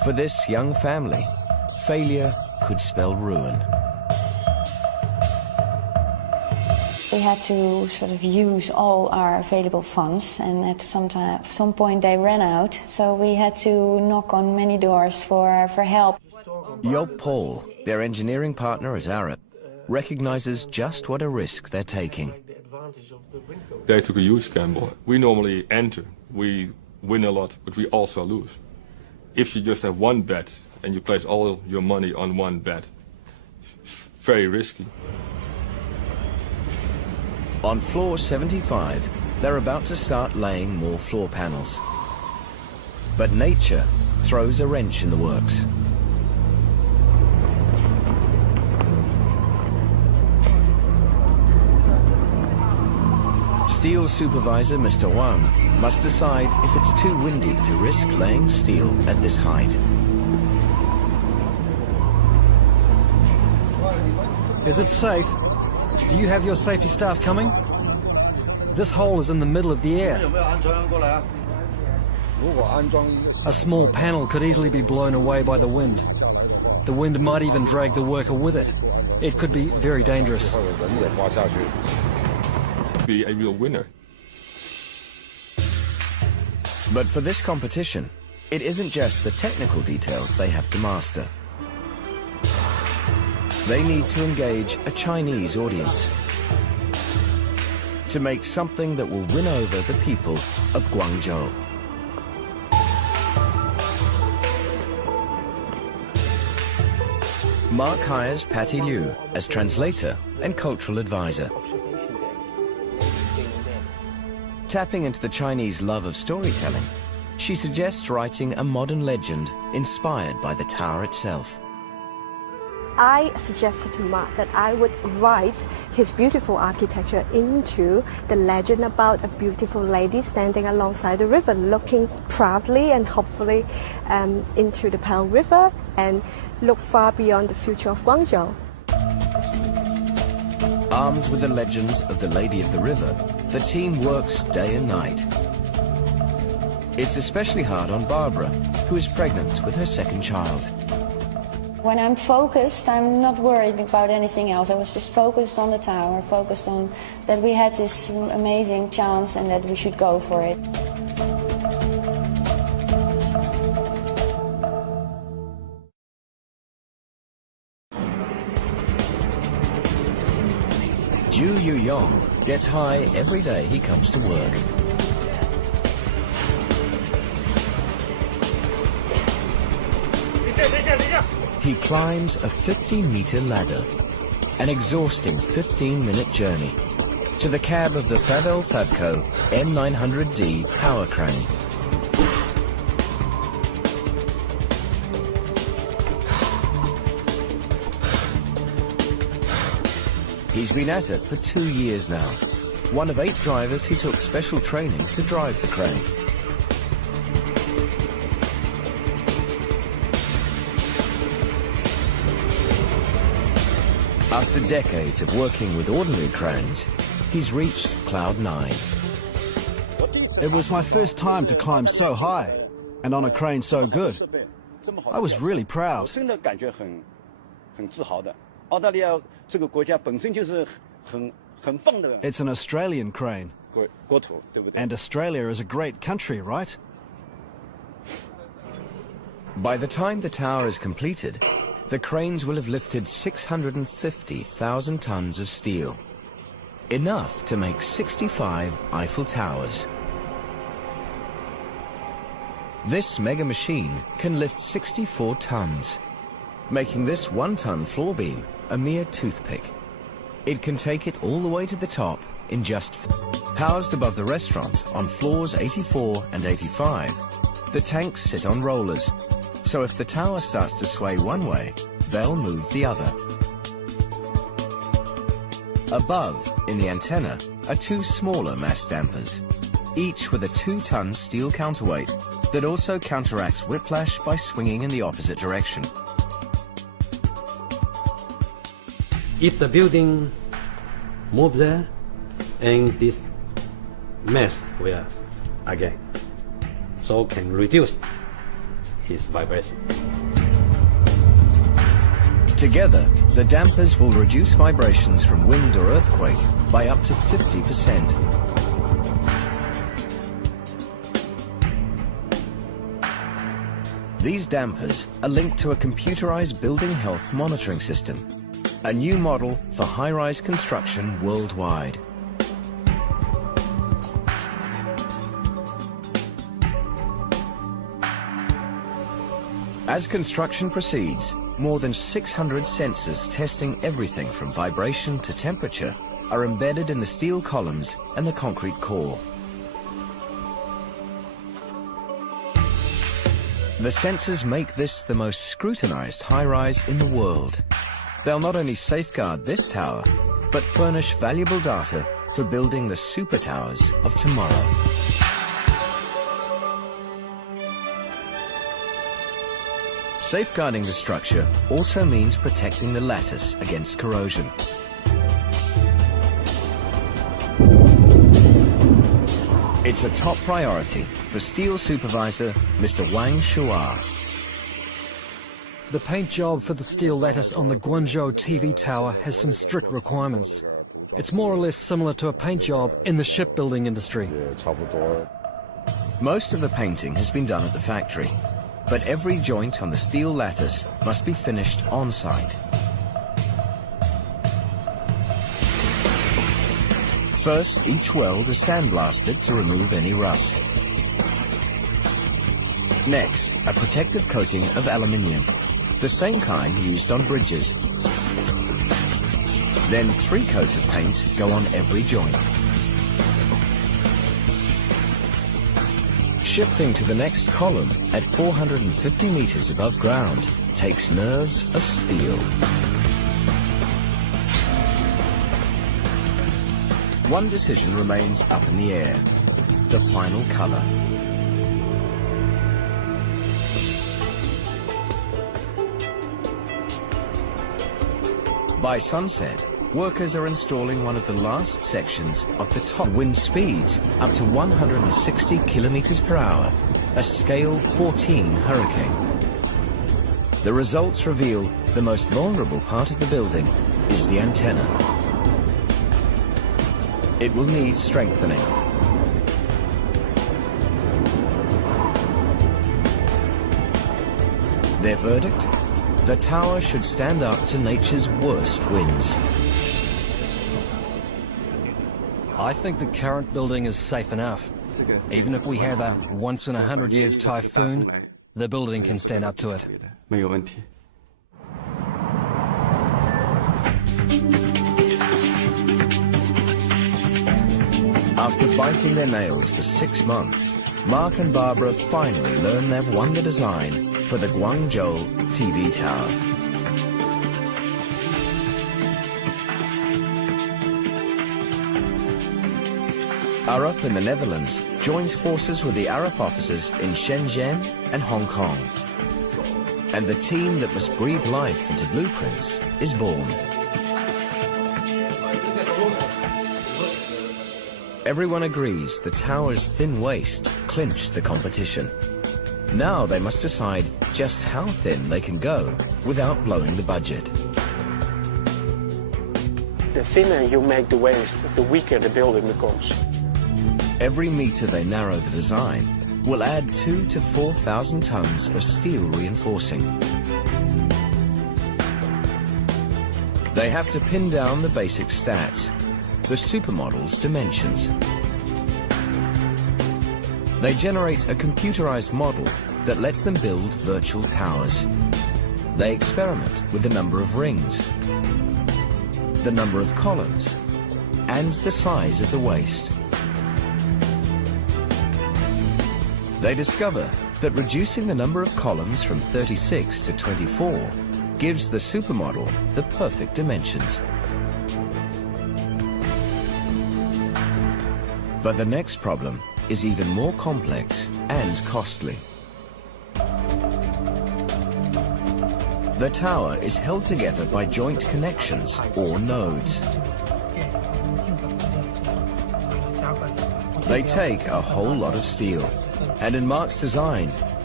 For this young family, failure could spell ruin. We had to sort of use all our available funds, and at some point they ran out, so we had to knock on many doors for help. Job Paul, their engineering partner at Arup, recognizes just what a risk they're taking. They took a huge gamble. We normally enter, we win a lot, but we also lose. If you just have one bet and you place all your money on one bet, very risky. On floor 75, they're about to start laying more floor panels. But nature throws a wrench in the works. Steel supervisor Mr. Wang must decide if it's too windy to risk laying steel at this height. Is it safe? Do you have your safety staff coming? This hole is in the middle of the air. A small panel could easily be blown away by the wind. The wind might even drag the worker with it. It could be very dangerous. Be a real winner. But for this competition, it isn't just the technical details they have to master. They need to engage a Chinese audience to make something that will win over the people of Guangzhou. Mark hires Patty Liu as translator and cultural advisor. Tapping into the Chinese love of storytelling, she suggests writing a modern legend inspired by the tower itself. I suggested to Mark that I would write his beautiful architecture into the legend about a beautiful lady standing alongside the river, looking proudly and hopefully into the Pearl River and look far beyond the future of Guangzhou. Armed with the legend of the Lady of the River, the team works day and night. It's especially hard on Barbara, who is pregnant with her second child. When I'm focused, I'm not worried about anything else. I was just focused on the tower, focused on that we had this amazing chance and that we should go for it. Ju Yuyong gets high every day he comes to work. He climbs a 50-meter ladder, an exhausting 15-minute journey, to the cab of the Favel Favco M900D tower crane. He's been at it for 2 years now, one of 8 drivers who took special training to drive the crane. After decades of working with ordinary cranes, he's reached Cloud 9. It was my first time to climb so high, and on a crane so good. I was really proud. It's an Australian crane. And Australia is a great country, right? By the time the tower is completed, the cranes will have lifted 650,000 tons of steel, enough to make 65 Eiffel Towers. This mega machine can lift 64 tons, making this 1-ton floor beam a mere toothpick. It can take it all the way to the top in just... Housed above the restaurant on floors 84 and 85, the tanks sit on rollers, so if the tower starts to sway one way, they'll move the other. Above, in the antenna, are 2 smaller mass dampers, each with a 2-ton steel counterweight that also counteracts whiplash by swinging in the opposite direction. If the building move there, and this mass will again, so can reduce his vibration. Together, the dampers will reduce vibrations from wind or earthquake by up to 50%. These dampers are linked to a computerized building health monitoring system, a new model for high-rise construction worldwide. As construction proceeds, more than 600 sensors testing everything from vibration to temperature are embedded in the steel columns and the concrete core. The sensors make this the most scrutinized high-rise in the world. They'll not only safeguard this tower, but furnish valuable data for building the super towers of tomorrow. Safeguarding the structure also means protecting the lattice against corrosion. It's a top priority for steel supervisor Mr. Wang Shua. The paint job for the steel lattice on the Guangzhou TV tower has some strict requirements. It's more or less similar to a paint job in the shipbuilding industry. Most of the painting has been done at the factory, but every joint on the steel lattice must be finished on-site. First, each weld is sandblasted to remove any rust. Next, a protective coating of aluminium, the same kind used on bridges. Then 3 coats of paint go on every joint. Shifting to the next column at 450 meters above ground takes nerves of steel. One decision remains up in the air: the final color. By sunset, workers are installing one of the last sections of the top. Wind speeds up to 160 kilometers per hour, a scale 14 hurricane. The results reveal the most vulnerable part of the building is the antenna. It will need strengthening. Their verdict? The tower should stand up to nature's worst winds. I think the current building is safe enough. Even if we have a once-in-a-100-years typhoon, the building can stand up to it. After biting their nails for 6 months, Mark and Barbara finally learn they've won the design for the Guangzhou TV tower. Arup in the Netherlands joins forces with the Arup officers in Shenzhen and Hong Kong. And the team that must breathe life into blueprints is born. Everyone agrees the tower's thin waist clinched the competition. Now they must decide just how thin they can go without blowing the budget. The thinner you make the waist, the weaker the building becomes. Every meter they narrow the design will add 2,000 to 4,000 tons of steel reinforcing. They have to pin down the basic stats, the supermodel's dimensions. They generate a computerized model that lets them build virtual towers. They experiment with the number of rings, the number of columns, and the size of the waist. They discover that reducing the number of columns from 36 to 24 gives the supermodel the perfect dimensions. But the next problem is even more complex and costly. The tower is held together by joint connections or nodes. They take a whole lot of steel, and in Mark's design,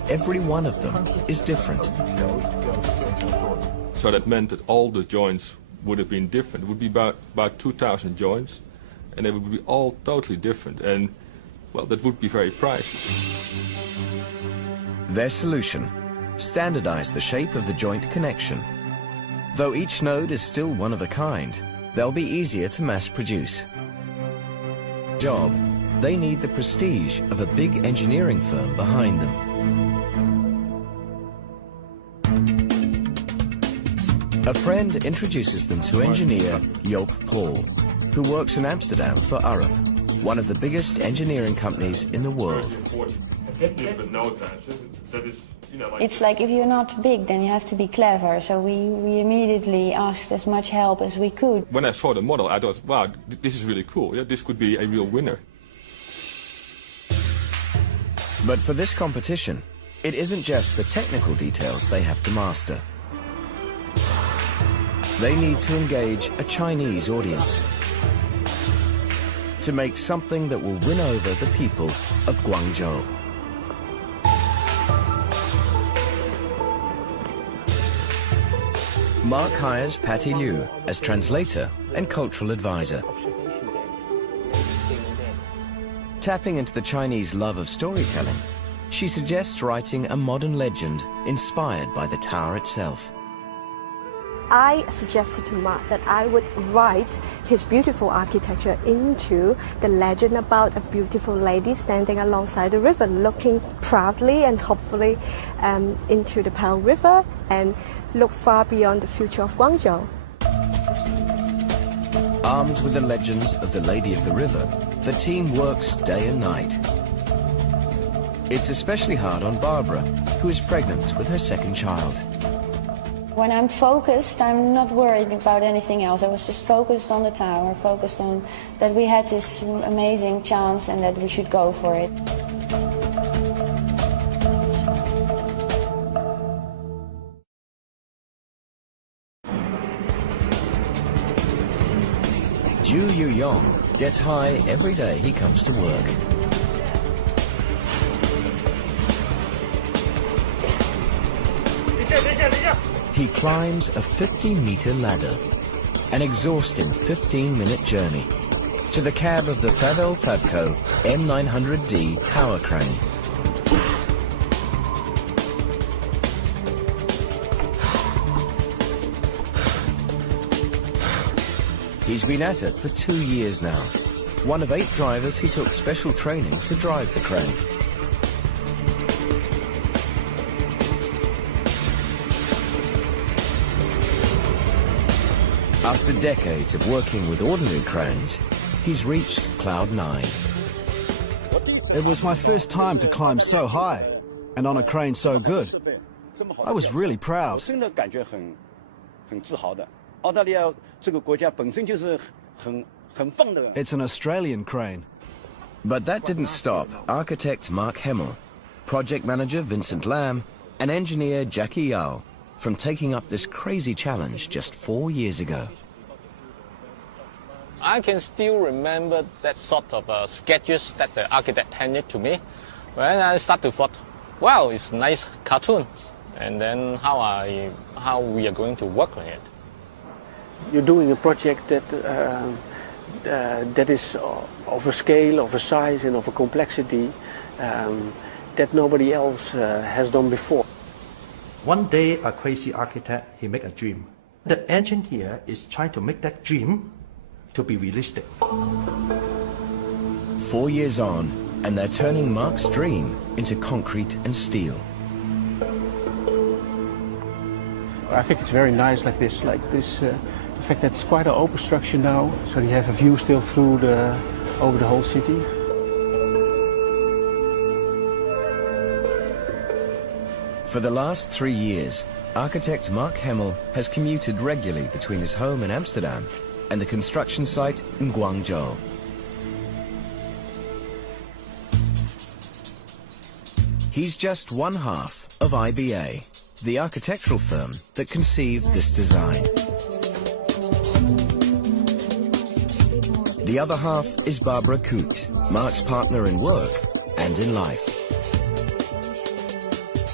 every one of them is different. So that meant that all the joints would have been different. It would be about 2,000 joints, and they would be all totally different. And, well, that would be very pricey. Their solution: standardize the shape of the joint connection. Though each node is still one of a kind, they'll be easier to mass produce. Job, they need the prestige of a big engineering firm behind them. A friend introduces them to engineer Joop Paul, who works in Amsterdam for Arup, one of the biggest engineering companies in the world. It's like if you're not big, then you have to be clever. So we immediately asked as much help as we could. When I saw the model, I thought, wow, this is really cool. Yeah, this could be a real winner. But for this competition, it isn't just the technical details they have to master. They need to engage a Chinese audience to make something that will win over the people of Guangzhou. Mark hires Patty Liu as translator and cultural advisor. Tapping into the Chinese love of storytelling, she suggests writing a modern legend inspired by the tower itself. I suggested to Mark that I would write his beautiful architecture into the legend about a beautiful lady standing alongside the river, looking proudly and hopefully into the Pearl River and look far beyond the future of Guangzhou. Armed with the legend of the Lady of the River, the team works day and night. It's especially hard on Barbara, who is pregnant with her second child. When I'm focused, I'm not worried about anything else. I was just focused on the tower, focused on that we had this amazing chance and that we should go for it. Zhu Yuyong gets high every day he comes to work. He climbs a 50-meter ladder, an exhausting 15-minute journey, to the cab of the Favel Favco M900D tower crane. He's been at it for 2 years now, one of 8 drivers who took special training to drive the crane. After decades of working with ordinary cranes, he's reached Cloud 9. It was my first time to climb so high, and on a crane so good. I was really proud. It's an Australian crane. But that didn't stop architect Mark Hemmel, project manager Vincent Lam, and engineer Jackie Yao from taking up this crazy challenge just 4 years ago. I can still remember that sort of sketches that the architect handed to me. When I start to thought, wow, it's nice cartoons, and then how we are going to work on it. You're doing a project that that is of a scale, of a size, and of a complexity that nobody else has done before. One day, a crazy architect, he make a dream. The engineer is trying to make that dream to be realistic. 4 years on, and they're turning Mark's dream into concrete and steel. I think it's very nice like this. The fact that it's quite an open structure now, so you have a view still through over the whole city. For the last 3 years, architect Mark Hemmel has commuted regularly between his home in Amsterdam and the construction site in Guangzhou. He's just one half of IBA, the architectural firm that conceived this design. The other half is Barbara Koot, Mark's partner in work and in life.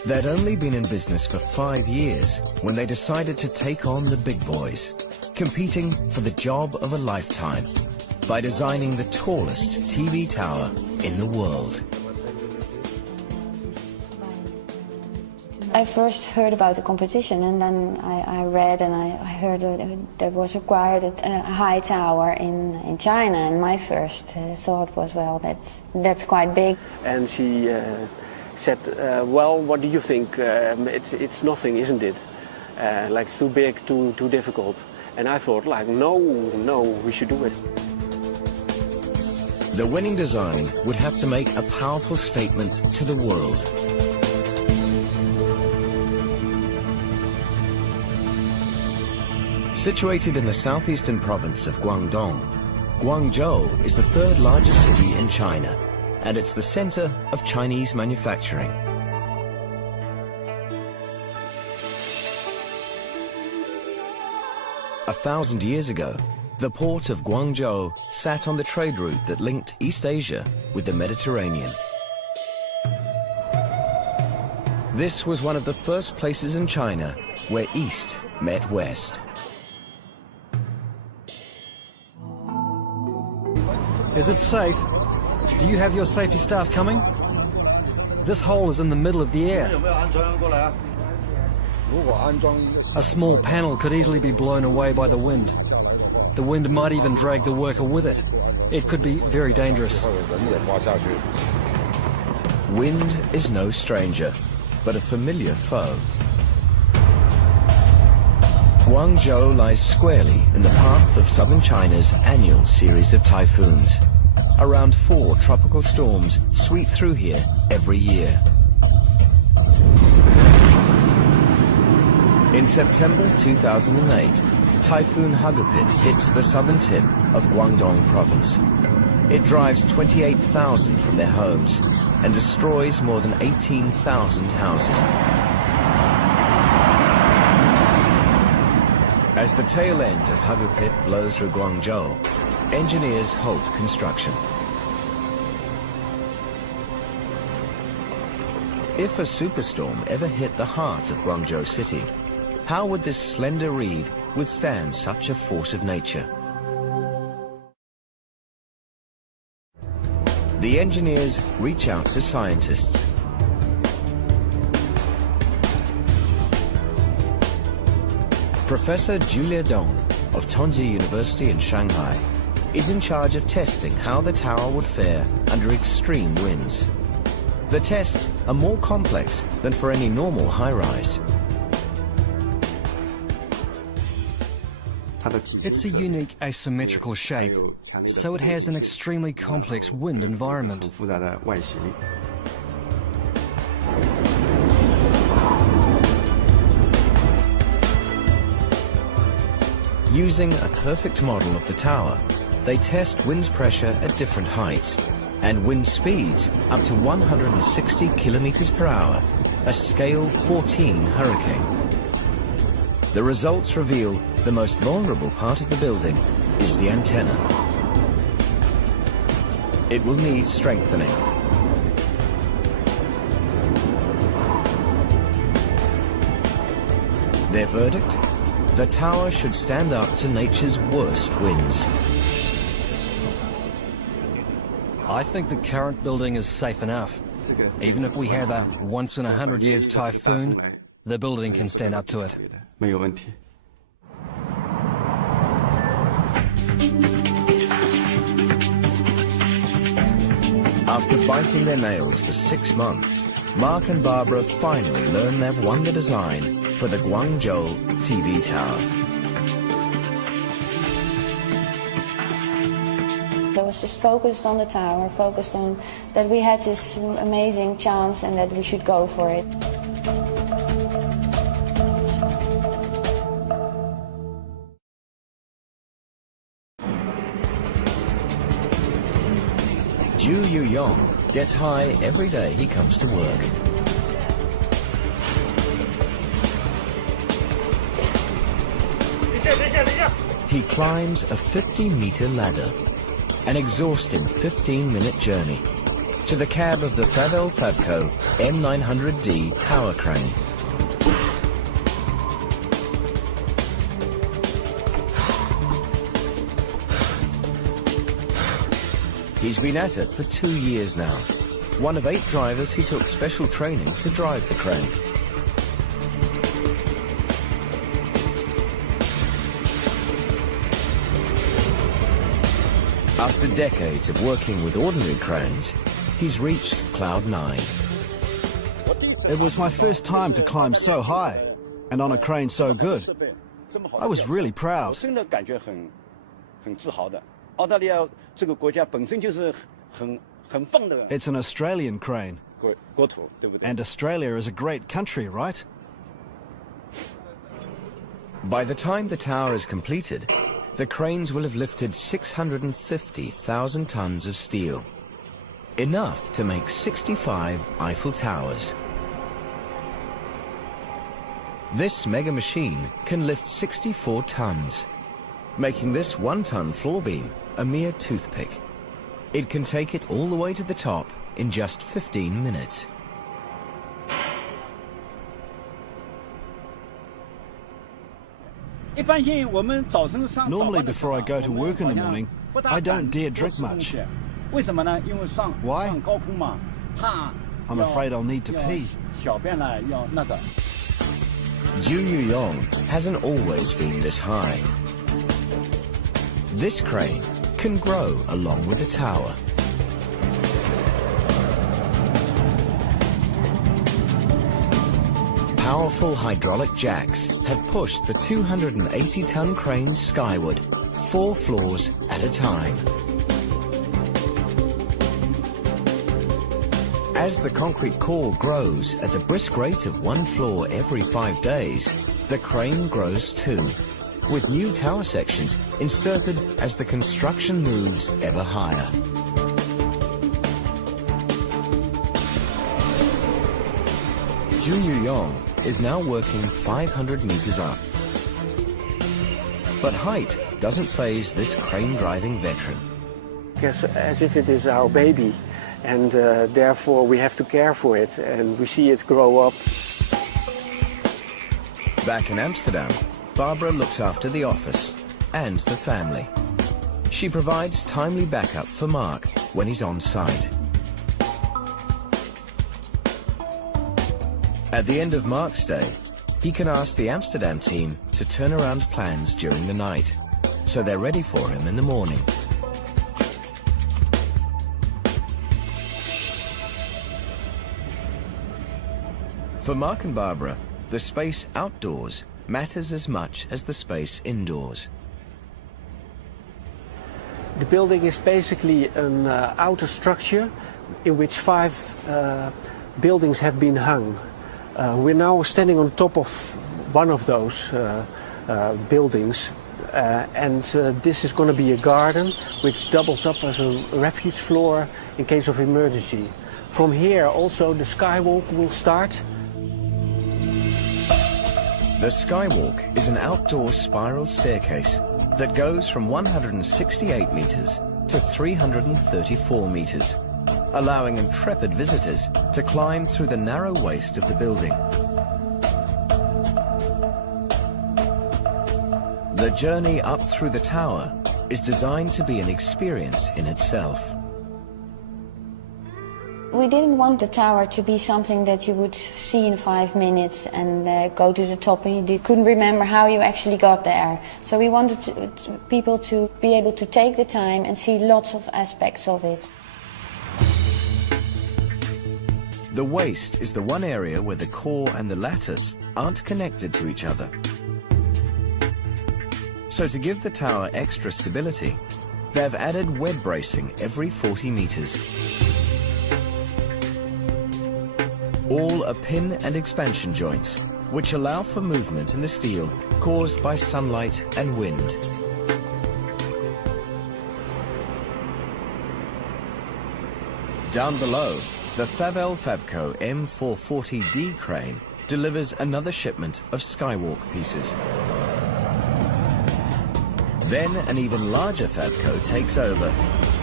They'd only been in business for 5 years when they decided to take on the big boys, competing for the job of a lifetime by designing the tallest TV tower in the world. I first heard about the competition, and then I read and I heard that there was required a high tower in China, and my first thought was, well, that's quite big. And she said, well, what do you think? It's nothing, isn't it? Like, it's too big, too difficult. And I thought, like, no, we should do it. The winning design would have to make a powerful statement to the world. Situated in the southeastern province of Guangdong, Guangzhou is the third largest city in China, and it's the center of Chinese manufacturing. A 1,000 years ago, the port of Guangzhou sat on the trade route that linked East Asia with the Mediterranean. This was one of the first places in China where East met West. Is it safe? Do you have your safety staff coming? This hole is in the middle of the air. A small panel could easily be blown away by the wind. The wind might even drag the worker with it. It could be very dangerous. Wind is no stranger, but a familiar foe. Guangzhou lies squarely in the path of southern China's annual series of typhoons. Around 4 tropical storms sweep through here every year. In September 2008, Typhoon Hagupit hits the southern tip of Guangdong province. It drives 28,000 from their homes and destroys more than 18,000 houses. As the tail end of Hagupit blows through Guangzhou, engineers halt construction. If a superstorm ever hit the heart of Guangzhou city, how would this slender reed withstand such a force of nature? The engineers reach out to scientists. Professor Julia Dong of Tongji University in Shanghai is in charge of testing how the tower would fare under extreme winds. The tests are more complex than for any normal high-rise. It's a unique asymmetrical shape, so it has an extremely complex wind environment. Using a perfect model of the tower, they test wind pressure at different heights and wind speeds up to 160 kilometers per hour, a scale 14 hurricane. The results reveal the most vulnerable part of the building is the antenna. It will need strengthening. Their verdict? The tower should stand up to nature's worst winds. I think the current building is safe enough. Even if we have a once-in-a-100-years typhoon, the building can stand up to it. After biting their nails for 6 months, Mark and Barbara finally learn they've won the design for the Guangzhou TV tower. I was just focused on the tower, focused on that we had this amazing chance and that we should go for it. Ju Yuyong gets high every day he comes to work. He climbs a 50-meter ladder, an exhausting 15-minute journey, to the cab of the Favel Favco M900D tower crane. He's been at it for 2 years now, one of 8 drivers who took special training to drive the crane. After decades of working with ordinary cranes, he's reached Cloud 9. It was my first time to climb so high, and on a crane so good. I was really proud. It's an Australian crane. And Australia is a great country, right? By the time the tower is completed, the cranes will have lifted 650,000 tons of steel. Enough to make 65 Eiffel Towers. This mega machine can lift 64 tons, making this 1-ton floor beam a mere toothpick. It can take it all the way to the top in just 15 minutes. Normally before I go to work in the morning, I don't dare drink much. Why? I'm afraid I'll need to pee. Juyuyong hasn't always been this high. This crane can grow along with the tower. Powerful hydraulic jacks have pushed the 280-ton crane skyward, 4 floors at a time. As the concrete core grows at the brisk rate of 1 floor every 5 days, the crane grows too, with new tower sections inserted as the construction moves ever higher. Juyuyong is now working 500 meters up. But height doesn't faze this crane-driving veteran. As if it is our baby, and therefore we have to care for it, and we see it grow up. Back in Amsterdam, Barbara looks after the office and the family. She provides timely backup for Mark when he's on site. At the end of Mark's day, he can ask the Amsterdam team to turn around plans during the night, so they're ready for him in the morning. For Mark and Barbara, the space outdoors matters as much as the space indoors. The building is basically an outer structure in which 5 buildings have been hung. We're now standing on top of one of those buildings, and this is going to be a garden which doubles up as a refuge floor in case of emergency. From here also the skywalk will start. The skywalk is an outdoor spiral staircase that goes from 168 meters to 334 meters, allowing intrepid visitors to climb through the narrow waist of the building. The journey up through the tower is designed to be an experience in itself. We didn't want the tower to be something that you would see in 5 minutes and go to the top and you couldn't remember how you actually got there. So we wanted people to be able to take the time and see lots of aspects of it. The waist is the one area where the core and the lattice aren't connected to each other. So to give the tower extra stability, they've added web bracing every 40 meters. All are pin and expansion joints, which allow for movement in the steel caused by sunlight and wind. Down below, the Favel Favco M440D crane delivers another shipment of skywalk pieces. Then an even larger Favco takes over,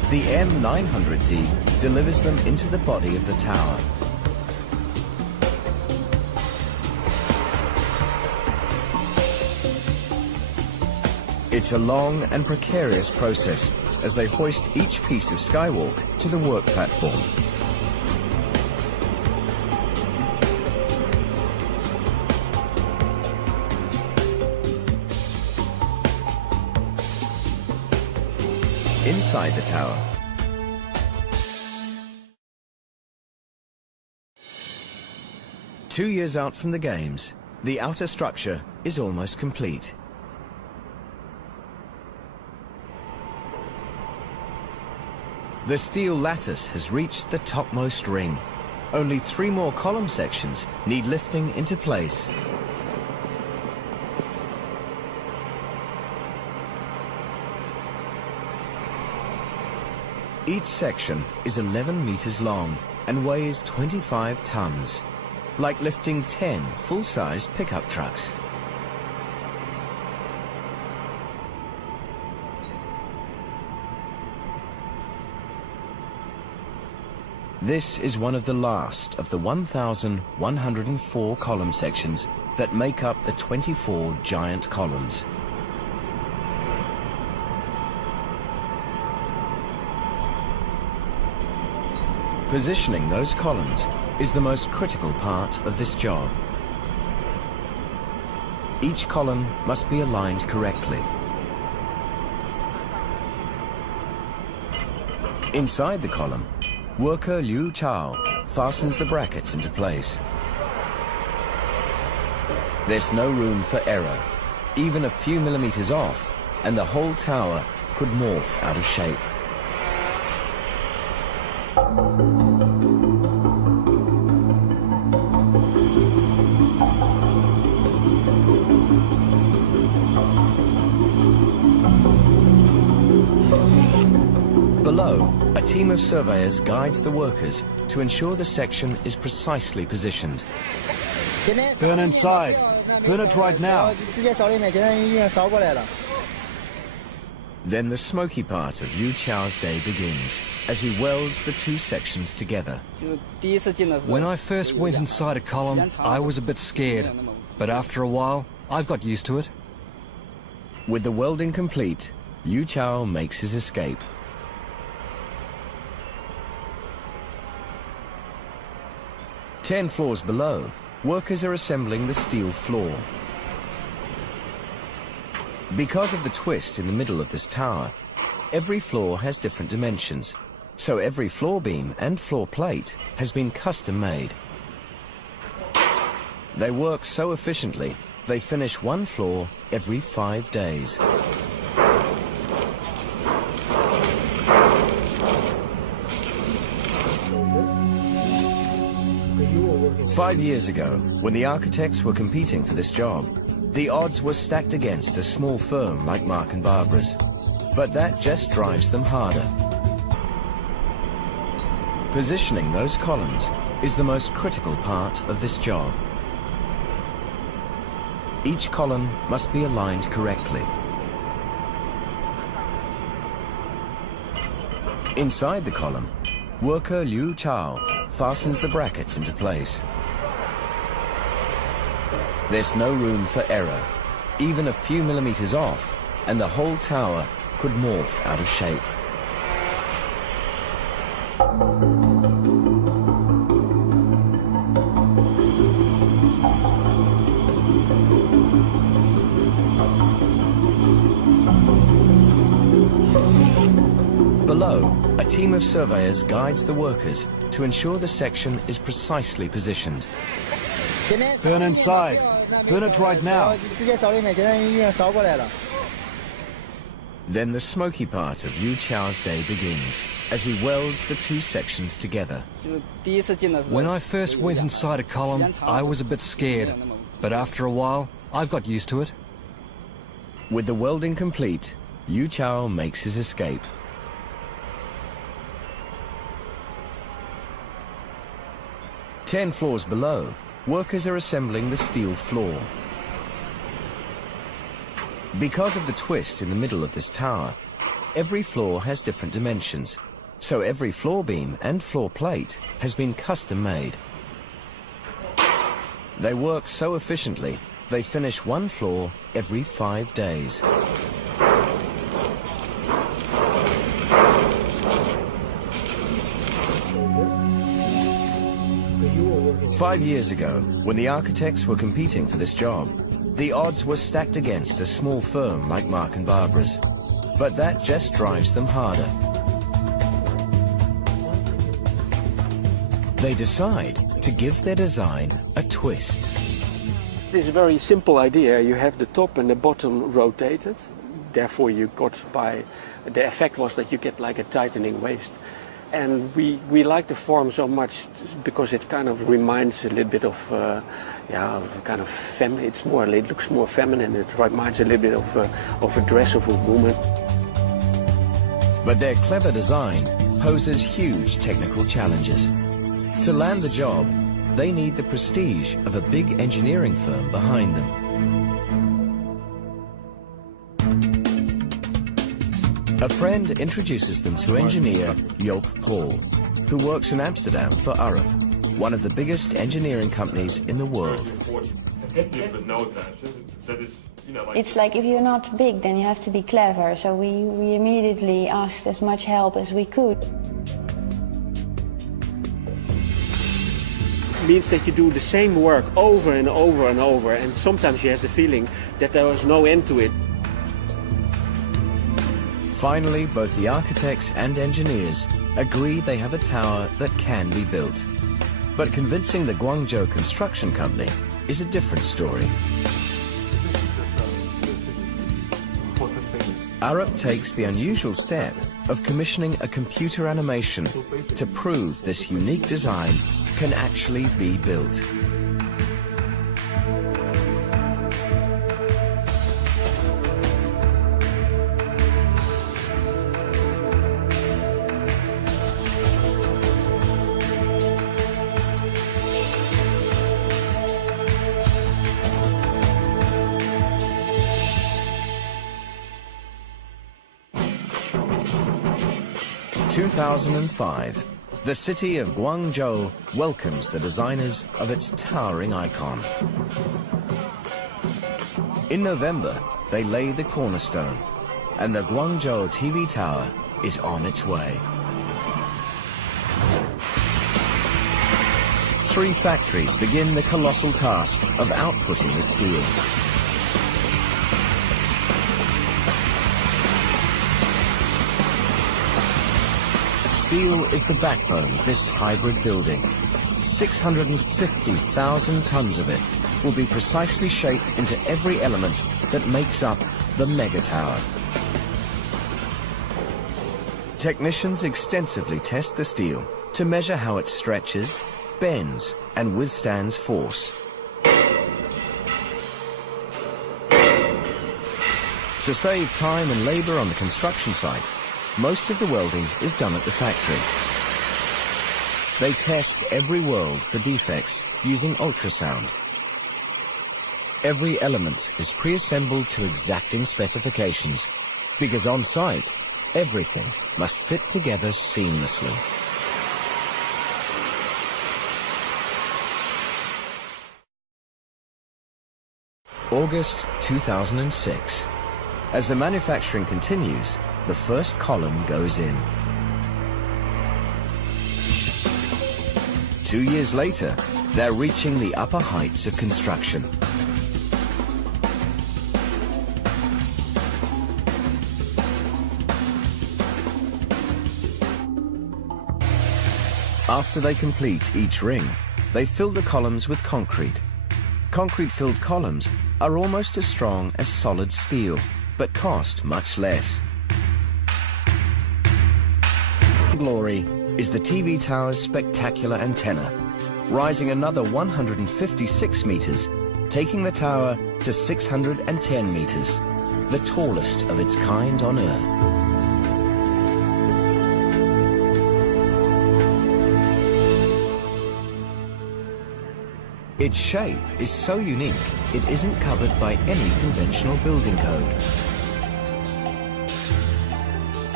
The M900D delivers them into the body of the tower. It's a long and precarious process as they hoist each piece of skywalk to the work platform. Inside the tower, two years out from the games, the outer structure is almost complete. The steel lattice has reached the topmost ring. Only 3 more column sections need lifting into place. Each section is 11 meters long and weighs 25 tons, like lifting 10 full-size pickup trucks. This is one of the last of the 1,104 column sections that make up the 24 giant columns. Positioning those columns is the most critical part of this job. Each column must be aligned correctly. Inside the column, worker Liu Chao fastens the brackets into place. There's no room for error. Even a few millimeters off, and the whole tower could morph out of shape. Below, a team of surveyors guides the workers to ensure the section is precisely positioned. Burn inside. Burn it right now. Then the smoky part of Yu Chao's day begins as he welds the 2 sections together. When I first went inside a column, I was a bit scared, but after a while, I've got used to it. With the welding complete, Yu Chao makes his escape. Ten floors below, workers are assembling the steel floor. Because of the twist in the middle of this tower, every floor has different dimensions, so every floor beam and floor plate has been custom made. They work so efficiently, they finish 1 floor every 5 days. Five years ago, when the architects were competing for this job, the odds were stacked against a small firm like Mark & Barbara's. But that just drives them harder. Positioning those columns is the most critical part of this job. Each column must be aligned correctly. Inside the column, worker Liu Chao fastens the brackets into place. There's no room for error. Even a few millimeters off, and the whole tower could morph out of shape. Below, a team of surveyors guides the workers to ensure the section is precisely positioned. Burn inside. Burn it right now. Then the smoky part of Yu Chao's day begins as he welds the 2 sections together. When I first went inside a column, I was a bit scared, but after a while, I've got used to it. With the welding complete, Yu Chao makes his escape. Ten floors below, workers are assembling the steel floor. Because of the twist in the middle of this tower, Every floor has different dimensions, so every floor beam and floor plate has been custom made. They work so efficiently, they finish one floor every 5 days. Five years ago, when the architects were competing for this job, the odds were stacked against a small firm like Mark & Barbara's. But that just drives them harder. They decide to give their design a twist. This is a very simple idea. You have the top and the bottom rotated. Therefore, you got the effect was that you get like a tightening waist. And we like the form so much because it kind of reminds a little bit of kind of feminine. It looks more feminine. It reminds a little bit of a dress of a woman. But their clever design poses huge technical challenges. To land the job, they need the prestige of a big engineering firm behind them. A friend introduces them to engineer Joop Paul, who works in Amsterdam for Arup, one of the biggest engineering companies in the world. It's like if you're not big, then you have to be clever. So we immediately asked as much help as we could. It means that you do the same work over and over and over, and sometimes you have the feeling that there was no end to it. Finally, both the architects and engineers agree they have a tower that can be built. But convincing the Guangzhou construction company is a different story. Arup takes the unusual step of commissioning a computer animation to prove this unique design can actually be built. In 2005, the city of Guangzhou welcomes the designers of its towering icon. In November, they lay the cornerstone, and the Guangzhou TV tower is on its way. 3 factories begin the colossal task of outputting the steel. Steel is the backbone of this hybrid building. 650,000 tons of it will be precisely shaped into every element that makes up the mega tower. Technicians extensively test the steel to measure how it stretches, bends, and withstands force. To save time and labor on the construction site, most of the welding is done at the factory. They test every weld for defects using ultrasound. Every element is pre-assembled to exacting specifications, because on site, everything must fit together seamlessly. August 2006. As the manufacturing continues, the first column goes in. 2 years later, they're reaching the upper heights of construction. After they complete each ring, they fill the columns with concrete. Concrete-filled columns are almost as strong as solid steel, but cost much less. Glory is the TV tower's spectacular antenna, rising another 156 meters, taking the tower to 610 meters, the tallest of its kind on Earth. Its shape is so unique, it isn't covered by any conventional building code.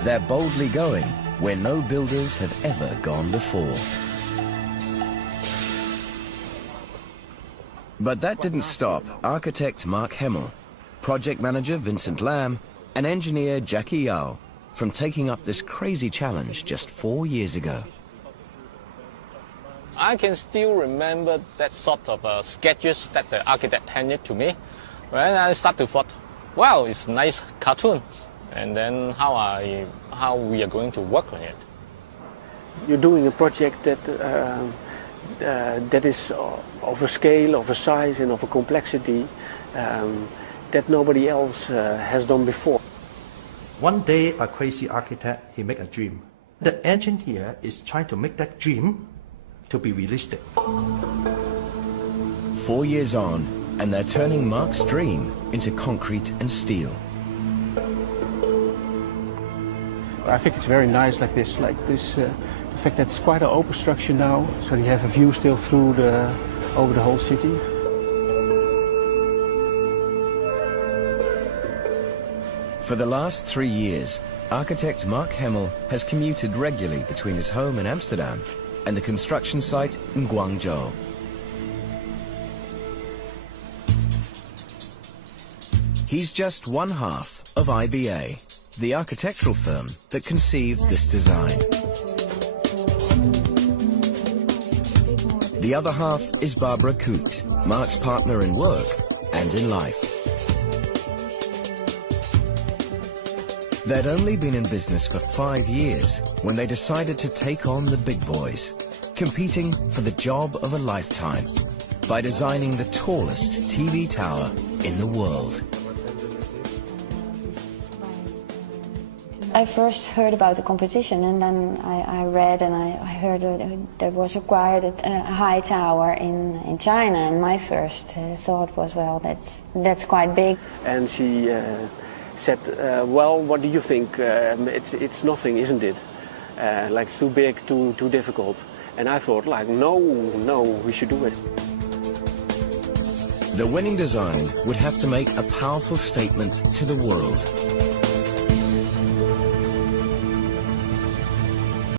They're boldly going where no builders have ever gone before. But that didn't stop architect Mark Hemmel, project manager Vincent Lam, and engineer Jackie Yao from taking up this crazy challenge just 4 years ago. I can still remember that sort of sketches that the architect handed to me. When I start to thought, well, it's nice cartoons, and then how we are going to work on it. You're doing a project that that is of a scale, of a size, and of a complexity that nobody else has done before. One day, a crazy architect, he make a dream. The engine here is trying to make that dream to be realistic. 4 years on, and they're turning Mark's dream into concrete and steel. I think it's very nice like this, the fact that it's quite an open structure now, so you have a view still through over the whole city. For the last 3 years, architect Mark Hemmel has commuted regularly between his home in Amsterdam and the construction site in Guangzhou. He's just one half of IBA, the architectural firm that conceived this design. The other half is Barbara Koot, Mark's partner in work and in life. They'd only been in business for 5 years when they decided to take on the big boys, competing for the job of a lifetime by designing the tallest TV tower in the world. I first heard about the competition, and then I read and I heard that there was required a high tower in China, and my first thought was, well, that's quite big. And she said, well, what do you think? It's nothing, isn't it? Like, it's too big, too difficult. And I thought, like, no, we should do it. The winning design would have to make a powerful statement to the world.